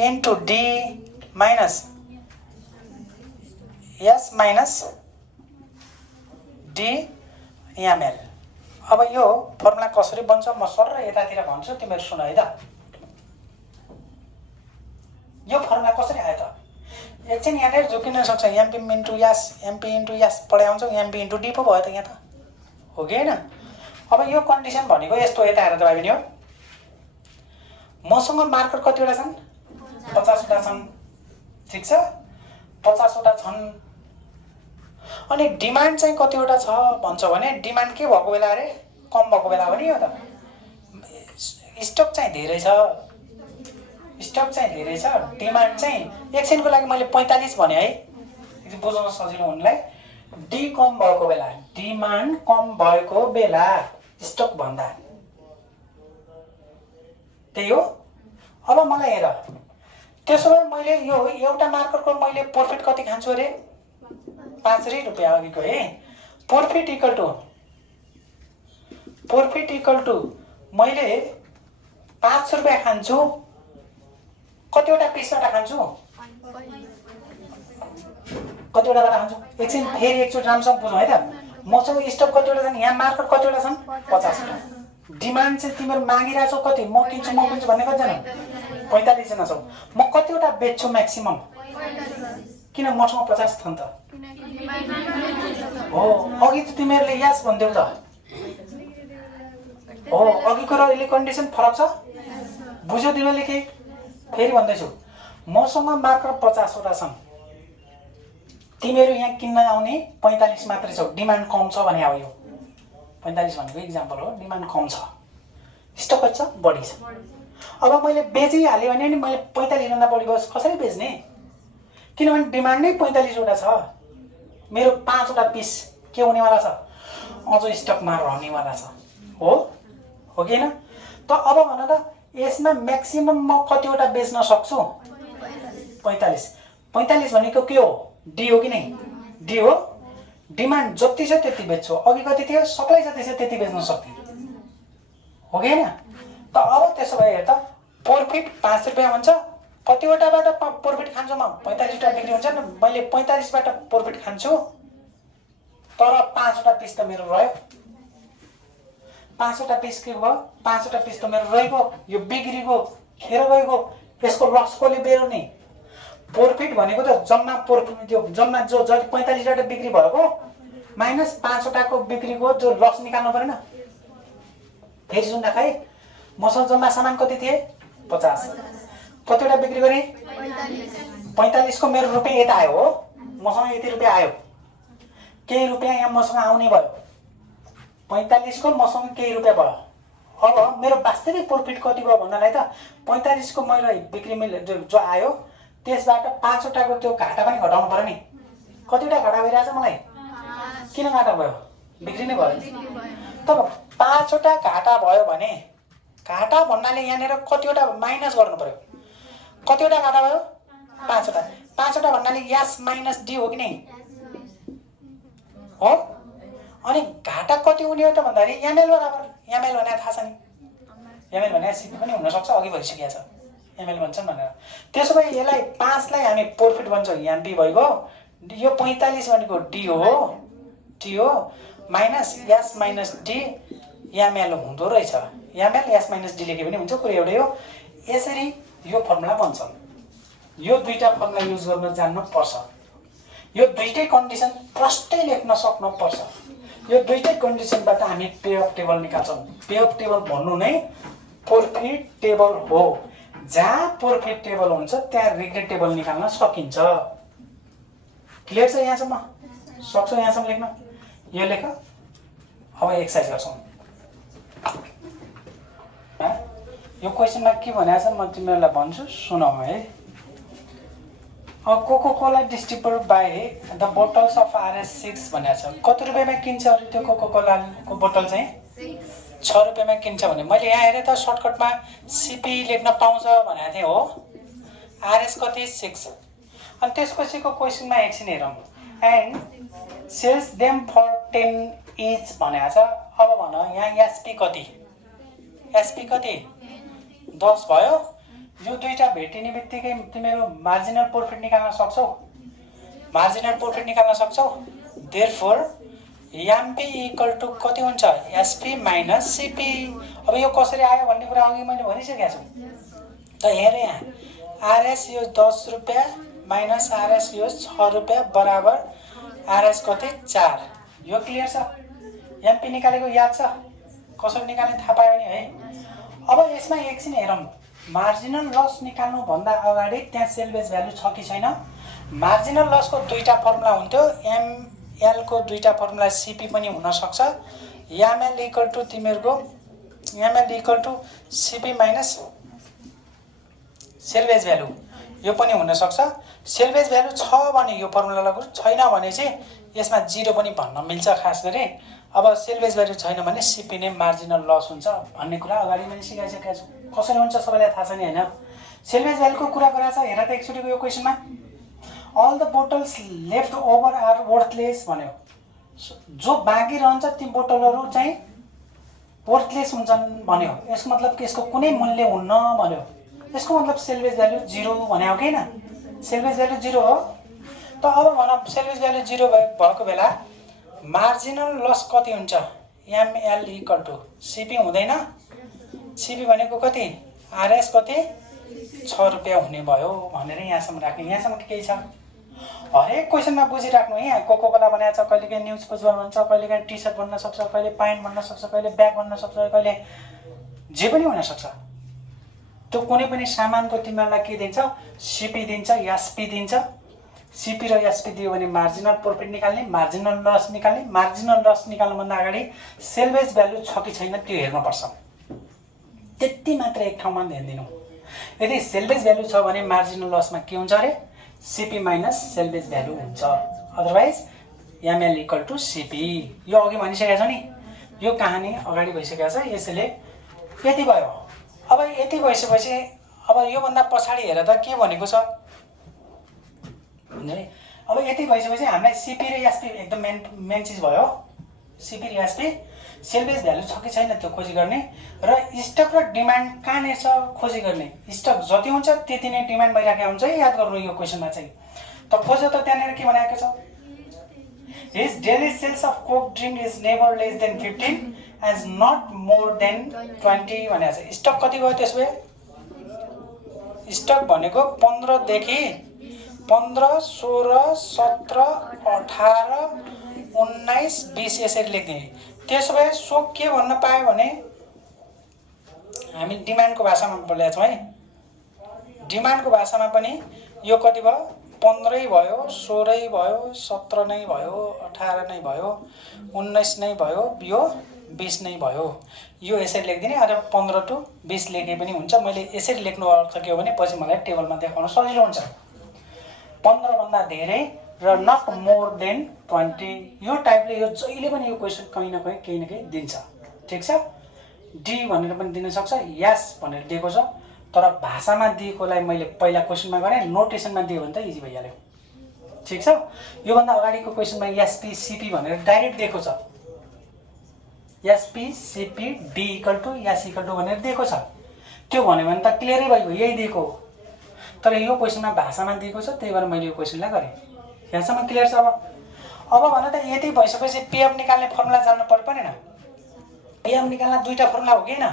into D minus S minus D ML. अब यो फर्मुला कसरी बन्छ म सर यतातिर भन्छु तिमीहरू सुन है त। यो फर्मुला कसरी आयो त? एकछिन यहाँनिर झुकिन सक्छ। एमपी इन्टु यास पढाइ आउँछ। एमपी इन्टु डी पो भयो त यहाँ त। हो कि होइन? अब यो कन्डिसन भनेको यस्तो यता हेर त भाइ बहिनी हो। मसँग मार्कर कतिवटा छन्? 50 वटा छन्। ठिक छ? 50 वटा छन्। अनि डिमान्ड चाहिँ कतिवटा छ भन्छ भने डिमान्ड के भएको बेला अरे? कम भएको बेला हो नि यो त। स्टक चाहिँ धेरै छ। डिमान्ड चाहिँ एकछिनको लागि मैले 45 भने है। बुझाउन सजिलो हुनलाई। डी कम भएको बेला, डिमान्ड कम भएको बेला स्टक भन्दा। त्यही हो। अब मलाई हेर त्यसो भए मैले यो एउटा मार्करको मैले प्रफिट कति खान्छु अरे? 5 रुपियाँ अघिको है। प्रफिट इक्वल टु मैले 5 रुपियाँ खान्छु। कतिवटा पिसबाट खान्छु? कतिवटाबाट खान्छु एकछिन फेरि एकचोटि राम्रोसँग बुझौँ है त। मसँग स्टक कतिवटा छन्, यहाँ मार्केट कतिवटा छन्, 50वटा। डिमान्ड चाहिँ तिमीहरू मागिरहेछौ कति, म किन्छु भन्ने कतिजना, 45 जना छौ। म कतिवटा बेच्छु म्याक्सिमम, किन मसँग 50 छन् त हो। अघि त तिमीहरूले यस भन्देऊ त हो, अघिको र अहिले कन्डिसन फरक छ, बुझ्यौ तिमीहरूले के? फेरि भन्दैछु, मसँग मात्र 50वटा छन्, तिमीहरू यहाँ किन्न आउने 45 मात्रै छौ। डिमान्ड कम छ भने अब यो 45 भनेको इक्जाम्पल हो, डिमान्ड कम छ, स्टक कति छ, बढी छ। अब मैले बेचिहालेँ भने नि मैले 45 भन्दा बढी बस कसरी बेच्ने, किनभने डिमान्ड नै 45वटा छ, मेरो 5वटा पिस के हुनेवाला छ, अझ स्टकमा रहनेवाला छ, हो कि होइन? त अब भन त यसमा म्याक्सिमम म कतिवटा बेच्न सक्छु, 45। 45 भनेको के हो, डी हो कि नै, डी हो। डिमान्ड जति छ त्यति बेच्छु, अघि कति थियो, सप्लाई जति छ त्यति बेच्न सक्थेँ, हो कि होइन? त अब त्यसो भए हेर त, प्रफिट 5 रुपियाँ हुन्छ, कतिवटाबाट प्रफिट खान्छु म, 45वटा बिक्री हुन्छ नि, मैले 45बाट प्रफिट खान्छु, तर 5वटा पिस त मेरो रह्यो। 5वटा पिस के भयो, 5वटा पिस त मेरो रहेको, यो बिक्रीको खेर गएको, यसको लस कसले बेरो नि? प्रफिट भनेको त जम्मा प्रफिट, त्यो जम्मा जो 45वटा बिक्री भएको माइनस 5वटाको बिक्रीको जो लस निकाल्नु परेन। फेरि सुन्दा खै, मसँग जम्मा सामान कति थिए, 50, कतिवटा बिक्री गरेँ, 45 को मेरो रुपियाँ यता आयो हो, मसँग यति रुपियाँ आयो, केही रुपियाँ यहाँ मसँग आउने भयो, 45 को मसँग केही रुपियाँ भयो। अब मेरो वास्तविक प्रफिट कति भयो भन्नलाई त 45 को मैले बिक्री जो आयो त्यसबाट 5वटाको त्यो घाटा पनि घटाउनु पर्यो नि। कतिवटा घाटा भइरहेछ मलाई, किन घाटा भयो, बिक्री नै भयो। तब 5वटा घाटा भयो भने घाटा भन्नाले यहाँनिर कतिवटा माइनस गर्नु पर्यो, कतिवटा घाटा भयो, 5वटा। 5वटा भन्नाले यस माइनस डी हो कि नै हो। अनि घाटा कति हुने हो त भन्दाखेरि एमएल बराबर, एमएल भने थाहा छ नि, एमएल भने सिपी पनि हुनसक्छ, अघि भइसकेको छ, एमएल भन्छन् भनेर। त्यसो भए यसलाई 5 लाई हामी प्रफिट भन्छौँ, यहाँ बी भइगयो, यो 45 भनेको डी हो, टी हो, minus S minus D ML हुँदो रहेछ। एमएल एस माइनस डी लेखे पनि हुन्छ, कुरो एउटै हो। यसरी यो फर्मुला बन्छ। यो दुईटा फर्मुला युज गर्न जान्नुपर्छ, यो दुईटै कन्डिसन प्रष्टै लेख्न सक्नुपर्छ। यो दुईटै कन्डिसनबाट हामी पे अफ टेबल निकाल्छौँ। पे अफ टेबल भन्नु नै प्रफिट टेबल हो, जहाँ प्रफिट टेबल हुन्छ त्यहाँ रिग्रेट टेबल निकाल्न सकिन्छ। क्लियर छ यहाँसम्म, सक्छौ यहाँसम्म लेख्न, यो लेख। अब एक्सर्साइज गर्छौँ। यो क्वेसनमा के भनेको छ म तिमीहरूलाई भन्छु, सुनौ है। Coca Cola distributed by the bottles of RS6 भनेको छ। कति रुपियाँमा किन्छ अरे त्यो कोको कोलाको बोतल चाहिँ, 6 रुपियाँमा किन्छ भने मैले यहाँ हेरेँ त सर्टकटमा सिपी लेख्न पाउँछ भनेको थिएँ हो। RS कति, 6। अनि त्यसपछिको क्वेसनमा एकछिन हेरौँ। And sells them for 10 each भनेको छ। अब भन यहाँ एसपी कति, एसपी कति, 10 भयो। यो दुईटा भेटिने बित्तिकै तिमीहरू मार्जिनल प्रफिट निकाल्न सक्छौ, मार्जिनल प्रफिट निकाल्न सक्छौ। देयरफोर एमपी इक्वल टु कति हुन्छ, एसपी माइनस सिपी। अब यो कसरी आयो भन्ने कुरा अघि मैले भनिसकेको छु। त हेर यहाँ आरएस यो 10 रुपियाँ माइनस आरएस यो 6 रुपियाँ बराबर आरएस कति, 4। यो क्लियर छ। एमपी निकालेको याद छ, कसरी निकाल्ने थाहा पायो नि है। अब यसमा एकछिन हेरौँ। मार्जिनल लस निकाल्नु भन्दा अगाडि त्यहाँ सेल्वेज भ्यालु छ कि छैन। मार्जिनल लसको दुईटा फर्मुला हुन्थ्यो, एमएल को दुईटा फर्मुला सिपी पनि हुन सक्छ। एमएल इक्वल टु तिमीहरूको ML equal to CP minus salvage value, यो पनि हुन सक्छ। सेल्वेज भ्यालु छ भने यो फर्मुला लागु, छैन भने चाहिँ यसमा 0 पनि भन्न मिल्छ खास गरी। अब सेल्वेज भ्यालु छैन भने सिपी नै मार्जिनल लस हुन्छ भन्ने कुरा अगाडि मैले सिकाइसकेको छु। कसरी हुन्छ सबैलाई थाहा छ नि हैन। सेल्वेज भ्यालुको कुरा गरेछ हेर त एकचोटिको यो क्वेसनमा। All the bottles left over are worthless भन्यो। जो बाँकी रहन्छ ती बोतलहरू चाहिँ वर्थलेस हुन्छन् भन्यो। यसको मतलब के, यसको कुनै मूल्य हुन्न भन्यो। यसको मतलब सेल्वेज भ्यालु 0 भन्यो कि हैन। सेल्वेज भ्यालु 0 हो। त अब भनौँ सेल्वेज भ्यालु 0 भएको बेला मार्जिनल लस कति हुन्छ? एमएल इक्वल टु सिपी हुँदैन? सिपी भनेको कति? आरएस कति? 6 रुपियाँ हुने भयो भनेर यहाँसम्म राख्ने। यहाँसम्म केही छ? हरेक क्वेसनमा बुझिराख्नु। यहाँ कोको कोला बनाएको छ, कहिलेकाहीँ न्युज फुटबल भन्छ, कहिलेकाहीँ टी सर्ट बन्न सक्छ, कहिले प्यान्ट बन्न सक्छ, कहिले ब्याग बन्न सक्छ, कहिले जे पनि हुनसक्छ। त्यो कुनै पनि सामानको तिमीहरूलाई के दिन्छ? सिपी दिन्छ, एसपी दिन्छ। सिपी र एसपी दियो भने मार्जिनल प्रफिट निकाल्ने, मार्जिनल लस निकाल्ने। मार्जिनल लस निकाल्नुभन्दा अगाडि सेल्वेज भ्यालु छ कि छैन त्यो हेर्नुपर्छ। त्यति मात्र एक ठाउँमा ध्यान दिनु। यदि सेल्वेज भ्यालु छ भने मार्जिनल लसमा के हुन्छ अरे? सिपी माइनस सेल्वेज भ्यालु हुन्छ। Otherwise ML equal to CP. यो अघि भनिसकेको छ नि, यो कहानी अगाडि भइसकेको छ। यसैले यति भयो। अब यति भइसकेपछि अब योभन्दा पछाडि हेर त के भनेको छ भने, अब यति भइसकेपछि हामीलाई सिपी र एसपी एकदम मेन चिज भयो। सिपी र एसपी सेल्वेज भ्यालु छ कि छैन त्यो खोजी गर्ने, र स्टक र डिमान्ड कहाँनिर छ खोजी गर्ने। स्टक जति हुन्छ त्यति नै डिमान्ड भइराखेको हुन्छ है, याद गर्नु यो क्वेसनमा चाहिँ। त खोजो त त्यहाँनिर के भनेको छ? His daily sales of coke drink is never less than 15 as not more than 20 भनेको छ। स्टक कति भयो त्यसो भए? स्टक भनेको 15 देखि 15, 16, 17, 18, 19, 20 यसरी लेख्ने। त्यसो भए सो के भन्न पायो भने हामी डिमान्डको भाषामा बोलेका छौँ है। डिमान्डको भाषामा पनि यो कति भयो? 15 भयो, 16 भयो, 17 नै भयो, 18 नै भयो, 19 नै भयो, यो 20 नै भयो। यो यसरी लेखिदिने। अथवा 15 to 20 लेखे पनि हुन्छ। मैले यसरी लेख्नु अर्थ के हो भने पछि मलाई टेबलमा देखाउन सजिलो हुन्छ। 15 भन्दा धेरै र नट मोर देन 20। यो टाइपले यो जहिले पनि यो क्वेसन कहीँ न कहीँ केही न केही दिन्छ। ठिक छ? डी भनेर पनि दिन सक्छ, यस भनेर दिएको छ। तर भाषामा दिएकोलाई मैले पहिला क्वेसनमा गरेँ, नोटेसनमा दियो भने त इजी भइहाल्यो। ठिक छ? योभन्दा अगाडिको क्वेसनमा एसपी सिपी भनेर डाइरेक्ट दिएको छ। SP CP D equal to S equal to भनेर दिएको छ। त्यो भन्यो भने त क्लियरै भयो, यही दिएको हो। तर यो क्वेसनमा भाषामा दिएको छ, त्यही भएर मैले यो क्वेसनलाई गरेँ। यहाँसम्म क्लियर छ? अब भन त यति भइसकेपछि पेअफ निकाल्ने फर्मुला जान्नु पर्यो परेन? पेअफ निकाल्न दुईटा फर्मुला हो कि हैन?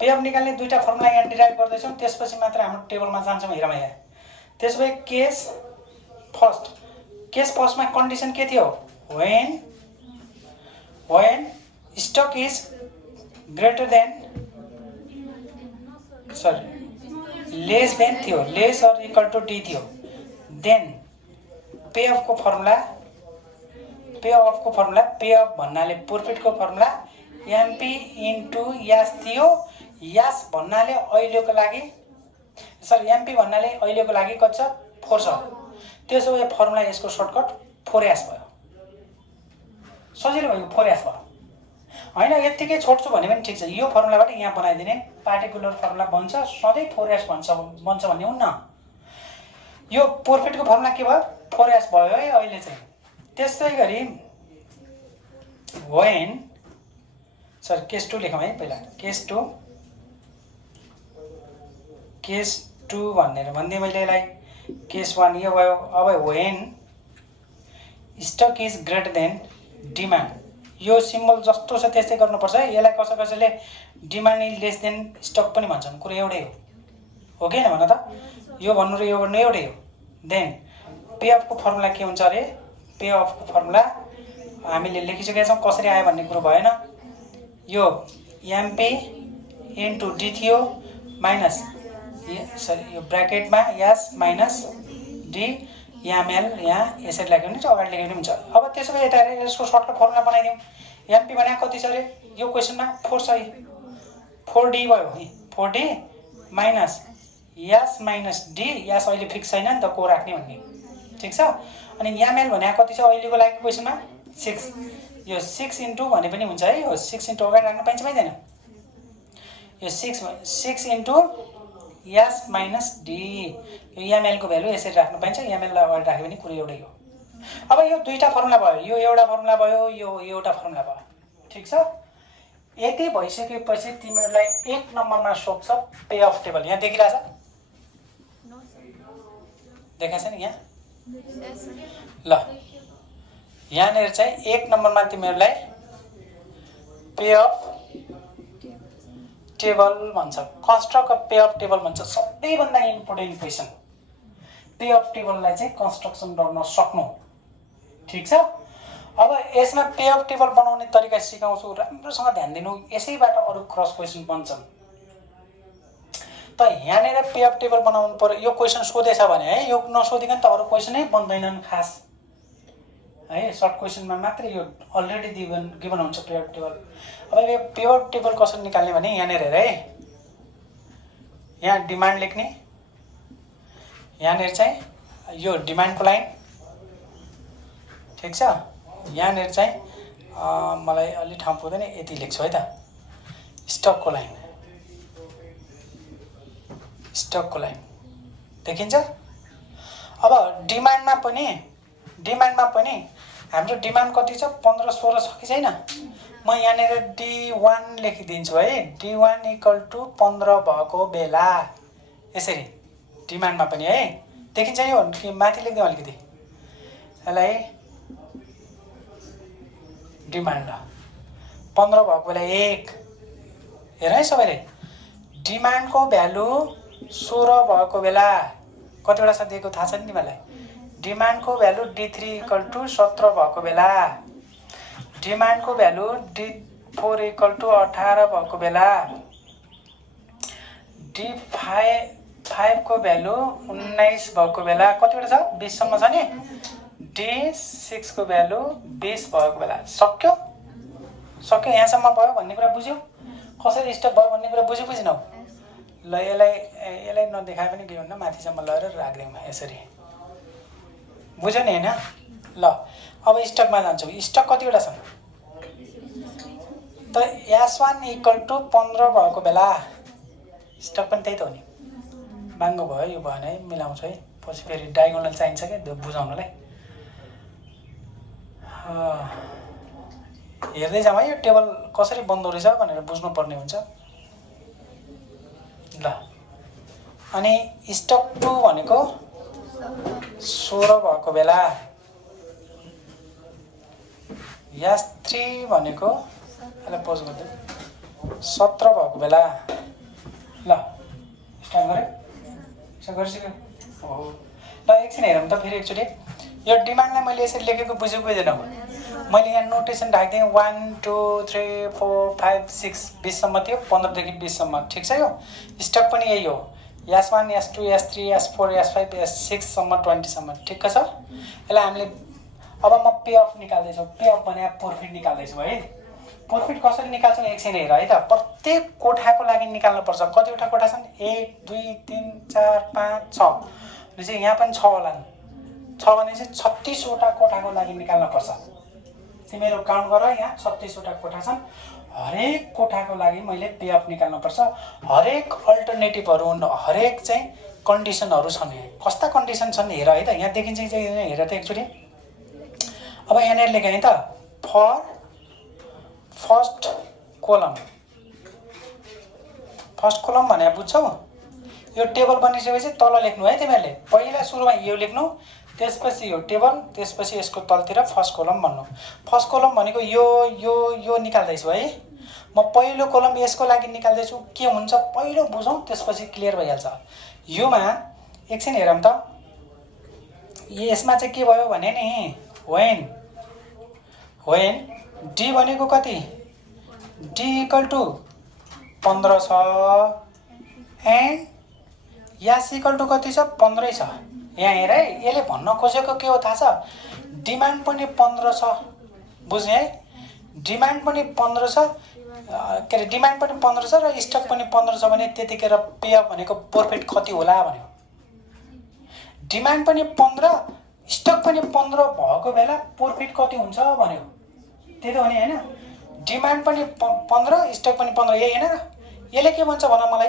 पेअफ निकाल्ने दुईटा फर्मुला यहाँ डिराइभ गर्दैछौँ, त्यसपछि मात्र हाम्रो टेबलमा जान्छौँ। हेरौँ यहाँ। त्यसो भए केस फर्स्टमा कन्डिसन के थियो? when stock is greater than less than थियो, less or equal to D थियो। देन पे अफको फर्मुला पे अफ भन्नाले प्रॉफिटको फर्मुला एमपी इन्टु यास थियो। यास भन्नाले अहिलेको लागि एमपी भन्नाले अहिलेको लागि कति छ? 4 छ। त्यसो भए फर्मुला यसको सर्टकट 4S भयो। सजिलो भयो, 4S भयो हैन? यतिकै छोड्छु भने पनि ठिक छ। यो फर्मुलाबाट यहाँ बनाइदिने पार्टिकुलर फर्मुला बन्छ, सधैँ 4S बन्छ भन्ने हुन्न। यो प्रॉफिटको फर्मुला के भयो? 4S भयो है अहिले चाहिँ। त्यसै गरी केस 2 लेखौँ है पहिला। केस 2 भनेर भन्दै मैले यसलाई केस 1 यो भयो। अब when stock is greater than demand, यो सिम्बल जस्तो छ त्यस्तै गर्नुपर्छ है। यसलाई कसैले demand is less than stock पनि भन्छन्, कुरा एउटै हो कि हैन भन त? यो भन्नु र यो भन्नु एउटै हो। देन पे अफको फर्मुला के हुन्छ अरे? पे अफको फर्मुला हामीले लेखिसकेका छौँ, कसरी आयो भन्ने कुरो भएन। यो एमपी इन्टु डी थियो माइनस यो ब्र्याकेटमा एस माइनस डी एमएल यहाँ यसरी लेख्यो भने चाहिँ अगाडि लेख्यो भने हुन्छ। अब त्यसो भए यता यसको सर्टकट फर्मुला बनाइदिउँ। एमपी भनेको कति छ अरे? यो क्वेसनमा 4 छ है, 4D भयो है। 4D minus S minus D, S अहिले फिक्स छैन नि त को राख्ने भन्ने। ठिक छ? अनि एमएल भनेको कति छ अहिलेको लागि क्वेसनमा? 6। यो 6 इन्टु भने पनि हुन्छ है। यो 6 इन्टु अगाडि राख्न पाइँदैन? यो 6 इन्टु एस माइनस डी, यो एमएलको भ्यालु यसरी राख्नु पाइन्छ। एमएललाई अगाडि राख्यो भने कुरो एउटै हो। अब यो दुईटा फर्मुला भयो, यो एउटा फर्मुला भयो, यो एउटा फर्मुला भयो। ठिक छ? यति भइसकेपछि तिमीहरूलाई 1 नम्बरमा सोध्छ पे अफ टेबल। यहाँ देखिरहेछ? देखाएको छ नि यहाँ? ल यहाँनिर चाहिँ 1 नम्बरमा तिमीहरूलाई पे अफ टेबल भन्छ, construct of pay of table भन्छ। सबैभन्दा इम्पोर्टेन्ट क्वेसन, पे अफ टेबललाई चाहिँ कन्स्ट्रक्सन गर्न सक्नु। ठिक छ। अब यसमा पे अफ टेबल बनाउने तरिका सिकाउँछु, राम्रोसँग ध्यान दिनु। यसैबाट अरू क्रस क्वेसन बन्छन्। त यहाँनिर पे अफ टेबल बनाउनु पर्यो। यो क्वेसन सोधेछ भने है, यो नसोधिकन त अरू क्वेसनै बन्दैनन् खास है। सर्ट क्वेसनमा मात्रै यो अलरेडी गिभन हुन्छ पे अफ टेबल। अब यो पे अफ टेबल कसरी निकाल्ने भने यहाँनिर हेर है, यहाँ डिमान्ड लेख्ने, यहाँनिर चाहिँ यो डिमान्डको लाइन। ठिक छ। यहाँनिर चाहिँ मलाई अलि ठाउँ पुग्दैन, यति लेख्छु है त। स्टकको लाइन, स्टकको लाइन देखिन्छ। अब डिमान्डमा पनि हाम्रो डिमान्ड कति छ, 15-16 छ कि छैन। म यहाँनिर D1 लेखिदिन्छु है। D1 = 15 भएको बेला, यसरी डिमान्डमा पनि है। देखिन्छ यो कि माथि लेख्दिउँ अलिकति, यसलाई डिमान्ड 15 भएको बेला 1। हेर है सबैले, डिमान्डको भ्यालु 16 भएको बेला कतिवटा छ दिएको थाहा छ नि तिमीलाई। डिमान्डको भ्यालु D3 = 17 भएको बेला, डिमान्डको भ्यालु D4 = 18 भएको बेला, D5 को भ्यालु 19 भएको बेला, कतिवटा छ 20 सम्म छ नि। D6 को भ्यालु 20 भएको बेला। सक्यो यहाँसम्म भयो भन्ने कुरा बुझ्यौ, कसरी स्टेप भयो भन्ने कुरा बुझिनौ। ल यसलाई नदेखाए पनि के भन्दा माथिसम्म लगेर राख्दिउँ यसरी, बुझ्यौ नि हैन। ल अब स्टकमा जान्छौ। स्टक कतिवटा छ त, S1 = 15 भएको बेला, स्टक पनि त्यही त हो नि। बाङ्गो भयो, यो भएन है, मिलाउँछु है। पछि फेरि डायगोनल चाहिन्छ क्या बुझाउनलाई। हेर्दै जाउँ है, यो टेबल कसरी बन्दो रहेछ भनेर बुझ्नुपर्ने हुन्छ। ल अनि स्टक 2 भनेको 16 भएको बेला, S3 भनेको यसलाई पोज गरिदिउँ 17 भएको बेला। ल स्टार्ट गरे, यसो गरिसक्यो हो। ल एकछिन हेरौँ त फेरि एकचोटि। यो डिमान्डलाई मैले यसरी लेखेको बुझेन। मैले यहाँ नोटेसन राखिदिएँ 1 2 3 4 5 6 20सम्म थियो, 15 देखि 20सम्म। ठिक छ। यो स्टक पनि यही हो, S1 S2 S3 S4 S5 S6 सम्म 20 सम्म। ठिक छ। यसलाई हामीले अब म पे अफ निकाल्दैछु। पे अफ भने प्रॉफिट निकाल्दैछु है। प्रॉफिट कसरी निकाल्छौँ एकछिन हेर है त। प्रत्येक कोठाको लागि निकाल्नुपर्छ। कतिवटा कोठा छन्, 1 2 3 4 5 6 भनेपछि यहाँ पनि 6 होला। 6 भने चाहिँ 36 वटा कोठाको लागि निकाल्नुपर्छ। तिमीहरू काउन्ट गर, यहाँ 36 वटा कोठा छन्। हरेक कोठाको लागि मैले पे अफ निकाल्नुपर्छ। हरेक अल्टरनेटिभहरू, हरेक चाहिँ कन्डिसनहरू छन्। कस्ता कन्डिसन छन् हेर है त। यहाँ देखिन्छ कि हेर त एकचोटि। अब यहाँनिर लेखेँ है त, फर फर्स्ट कोलम भने बुझ्छौ। यो टेबल बनिसकेपछि तल लेख्नु है तिमीहरूले। पहिला सुरुमा यो लेख्नु, त्यसपछि यो टेबल, त्यसपछि यसको तलतिर फर्स्ट कोलम भन्नु। फर्स्ट कोलम भनेको यो निकाल्दैछु है। म पहिलो कोलम यसको लागि निकाल्दैछु। के हुन्छ पहिलो बुझौँ, त्यसपछि क्लियर भइहाल्छ। योमा एकछिन हेरौँ त। यसमा चाहिँ के भयो भने नि, व्हेन D भनेको कति, D = 15 छ एन्ड S = कति छ, 15 छ। यहाँ हेर है, यसले भन्न खोजेको के हो थाहा छ, डिमान्ड पनि 15 छ। बुझ्ने है, डिमान्ड पनि 15 छ, के अरे डिमान्ड पनि 15 छ र स्टक पनि 15 छ भने त्यतिखेर पे अफ भनेको प्रॉफिट कति होला भन्यो। डिमान्ड पनि 15 स्टक पनि 15 भएको बेला प्रॉफिट कति हुन्छ भन्यो। त्यही त हो नि हैन। डिमान्ड पनि 15 स्टक पनि 15, यही हैन र। यसले के भन्छ भन मलाई,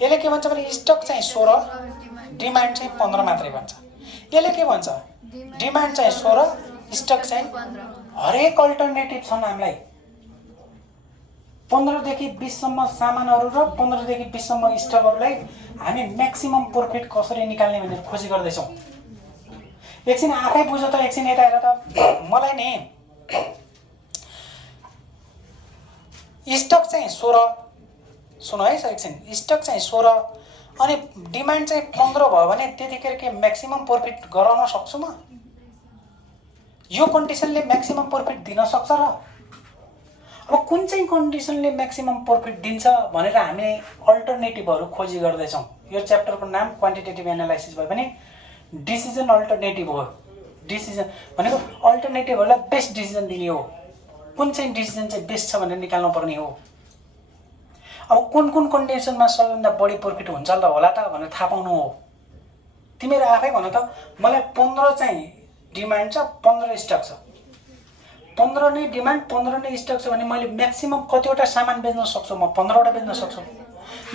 यसले के भन्छ भने स्टक चाहिँ 16, डिमान्ड चाहिँ 15 मात्रै भन्छ। यसले के भन्छ, डिमान्ड चाहिँ 16, स्टक चाहिँ 15। हरेक अल्टरनेटिभ छन् हामीलाई। 15 देखि 20 सम्म सामानहरू र 15 देखि 20 सम्म स्टकहरूलाई हामी म्याक्सिमम प्रॉफिट कसरी निकाल्ने भनेर खोजी गर्दैछौँ। एकछिन आफै बुझ त, एकछिन यता हेर त। मलाई नि स्टक चाहिँ 16, सुन है एकछिन, स्टक चाहिँ 16 अनि डिमान्ड चाहिँ 15 भयो भने त्यतिखेर के म्याक्सिमम प्रफिट गराउन सक्छु म? यो कन्डिसनले म्याक्सिमम प्रफिट दिन सक्छ र? अब कुन चाहिँ कन्डिसनले म्याक्सिमम प्रफिट दिन्छ भनेर हामीले अल्टरनेटिभहरू खोजी गर्दैछौँ। यो च्याप्टरको नाम क्वान्टिटेटिभ एनालाइसिस भयो भने डिसिजन अल्टरनेटिभ हो। डिसिजन भनेको अल्टरनेटिभहरूलाई बेस्ट डिसिजन दिने हो। कुन चाहिँ डिसिजन चाहिँ बेस्ट छ भनेर निकाल्नु पर्ने हो। अब कुन कुन कन्डिसनमा सबैभन्दा बढी प्रफिट हुन्छ त होला त भनेर थाहा पाउनु हो। तिमीहरू आफै भन त, मलाई 15 चाहिँ डिमान्ड छ, 15 स्टक छ, 15 नै डिमान्ड 15 नै स्टक छ भने मैले म्याक्सिमम कतिवटा सामान बेच्न सक्छु? म 15वटा बेच्न सक्छु।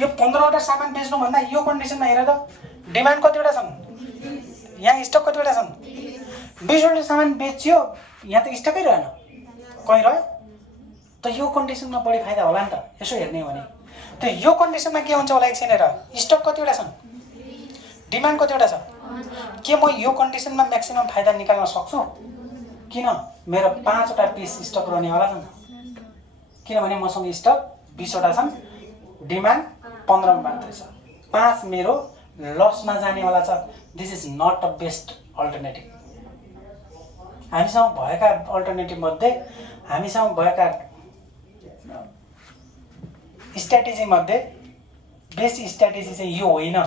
यो 15वटा सामान बेच्नुभन्दा यो कन्डिसनमा हेर त, डिमान्ड कतिवटा छन्, यहाँ स्टक कतिवटा छन्? 20वटा सामान बेच्यो, यहाँ त स्टकै रहेन, कहीँ रह्यो त। यो कन्डिसनमा बढी फाइदा होला नि त यसो हेर्ने हो भने। त यो कन्डिसनमा के हुन्छ होला एकछिन हेर, स्टक कतिवटा छन्, डिमान्ड कतिवटा छ, के म यो कन्डिसनमा म्याक्सिमम फाइदा निकाल्न सक्छु? किन? मेरो 5वटा पिस स्टक रहनेवाला छन्, किनभने मसँग स्टक 20वटा छन्, डिमान्ड 15 मात्रै छ, 5 मेरो लसमा जानेवाला छ। This is not a best alternative. हामीसँग भएका अल्टरनेटिभ मध्ये, हामीसँग भएका स्ट्र्याटेजी मध्ये बेस्ट स्ट्र्याटेजी चाहिँ यो होइन।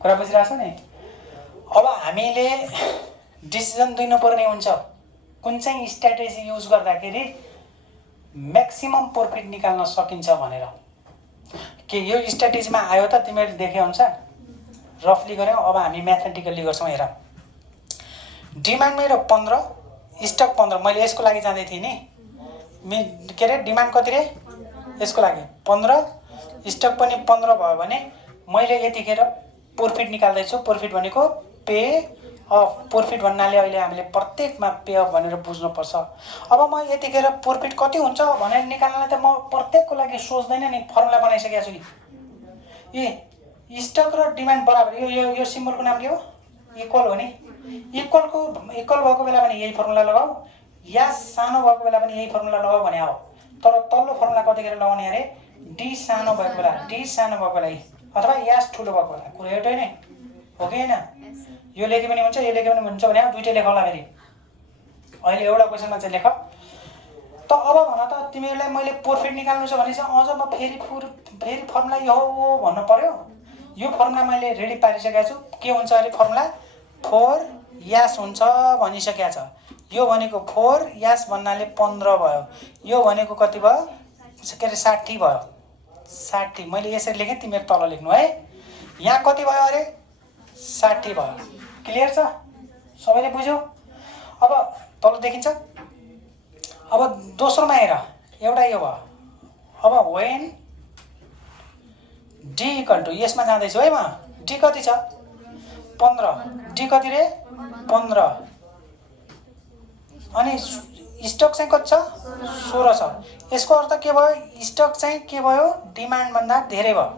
कुरा बुझिरहेको छ नि? अब हामीले डिसिजन दिनुपर्ने हुन्छ कुन चाहिँ स्ट्र्याटेजी युज गर्दाखेरि म्याक्सिमम प्रफिट निकाल्न सकिन्छ भनेर। के यो स्ट्र्याटेजीमा आयो त? तिमीहरूले देखे अनुसार रफली गऱ्यौ। अब हामी म्याथमेटिकल्ली गर्छौँ। हेर, डिमान्ड मेरो 15, स्टक 15, मैले यसको लागि जाँदै थिएँ नि, के अरे डिमान्ड कति रे? यसको लागि 15, स्टक पनि 15 भयो भने मैले यतिखेर प्रफिट निकाल्दैछु। प्रफिट भनेको पे अफ। प्रफिट भन्नाले अहिले हामीले प्रत्येकमा पे अफ भनेर बुझ्नुपर्छ। अब म यतिखेर प्रफिट कति हुन्छ भनेर निकाल्नलाई त म प्रत्येकको लागि सोच्दैन नि, फर्मुला बनाइसकेको छु नि। स्टक र डिमान्ड बराबर, यो सिम्बलको नाम के हो? इक्वल हो नि। इक्वल भएको बेला पनि यही फर्मुला लगाऊ, या सानो भएको बेला पनि यही फर्मुला लगाऊ भने हो। तर तल्लो फर्मुला कतिखेर लगाउने अरे? डी सानो भएको बेला, डी सानो भएको बेला, अथवा यास ठुलो भएको बेला। कुरा एउटै नै हो कि होइन? यो लेखे पनि हुन्छ, यो लेखे पनि हुन्छ भने दुइटै लेख होला फेरि। अहिले एउटा क्वेसनमा चाहिँ लेख त। अब भन त, तिमीहरूलाई मैले प्रफिट निकाल्नु छ भने चाहिँ अझ म फेरि फर्मुला यो हो भन्नु पर्यो। यो फर्मुला मैले रेडी पारिसकेको छु। के हुन्छ अरे फर्मुला? 4 यास हुन्छ भनिसकेको छ। यो भनेको 4 यास भन्नाले 15 भयो। यो भनेको कति भयो? के अरे 60 भयो। 60 मैले यसरी लेखेँ, तिमीहरू तल लेख्नु है। यहाँ कति भयो अरे? 60 भयो। क्लियर छ? सबैले बुझ्यो? अब तल देखिन्छ। अब दोस्रोमा हेर, एउटा यो भयो। अब वेन डी इक्वल टु, यसमा जाँदैछु है म। डी कति छ? 15। डी कति रे? 15। अनि स्टक चाहिँ कति छ? 16 छ। यसको अर्थ के भयो? स्टक चाहिँ के भयो? डिमान्डभन्दा धेरै भयो।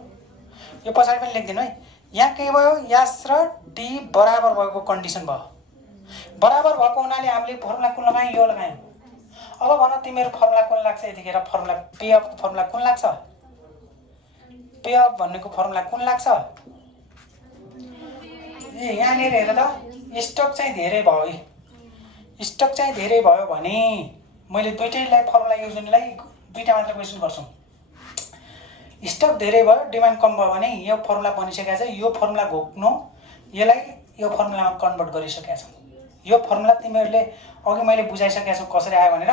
यो पछाडि पनि लेखिदिनु है। यहाँ के भयो? यास र डी बराबर भएको कन्डिसन भयो। बराबर भएको हुनाले हामीले फर्मुला कुन लगायौँ? यो लगायौँ। अब भन तिमीहरू फर्मुला कुन लाग्छ? यतिखेर फर्मुला पे अफ फर्मुला कुन लाग्छ? पे अफ भन्नेको फर्मुला कुन लाग्छ? यहाँनिर हेर त, स्टक चाहिँ धेरै भयो। स्टक चाहिँ धेरै भयो भने मैले दुइटैलाई फर्मुला युज गर्नेलाई दुईटा मात्र क्वेसन गर्छु। स्टक धेरै भयो, डिमान्ड कम भयो भने यो फर्मुला बनिसकेको छ। यो फर्मुला घोक्नु, यसलाई यो फर्मुलामा कन्भर्ट गरिसकेको छ। यो फर्मुला तिमीहरूले अघि मैले बुझाइसकेको छु कसरी आयो भनेर।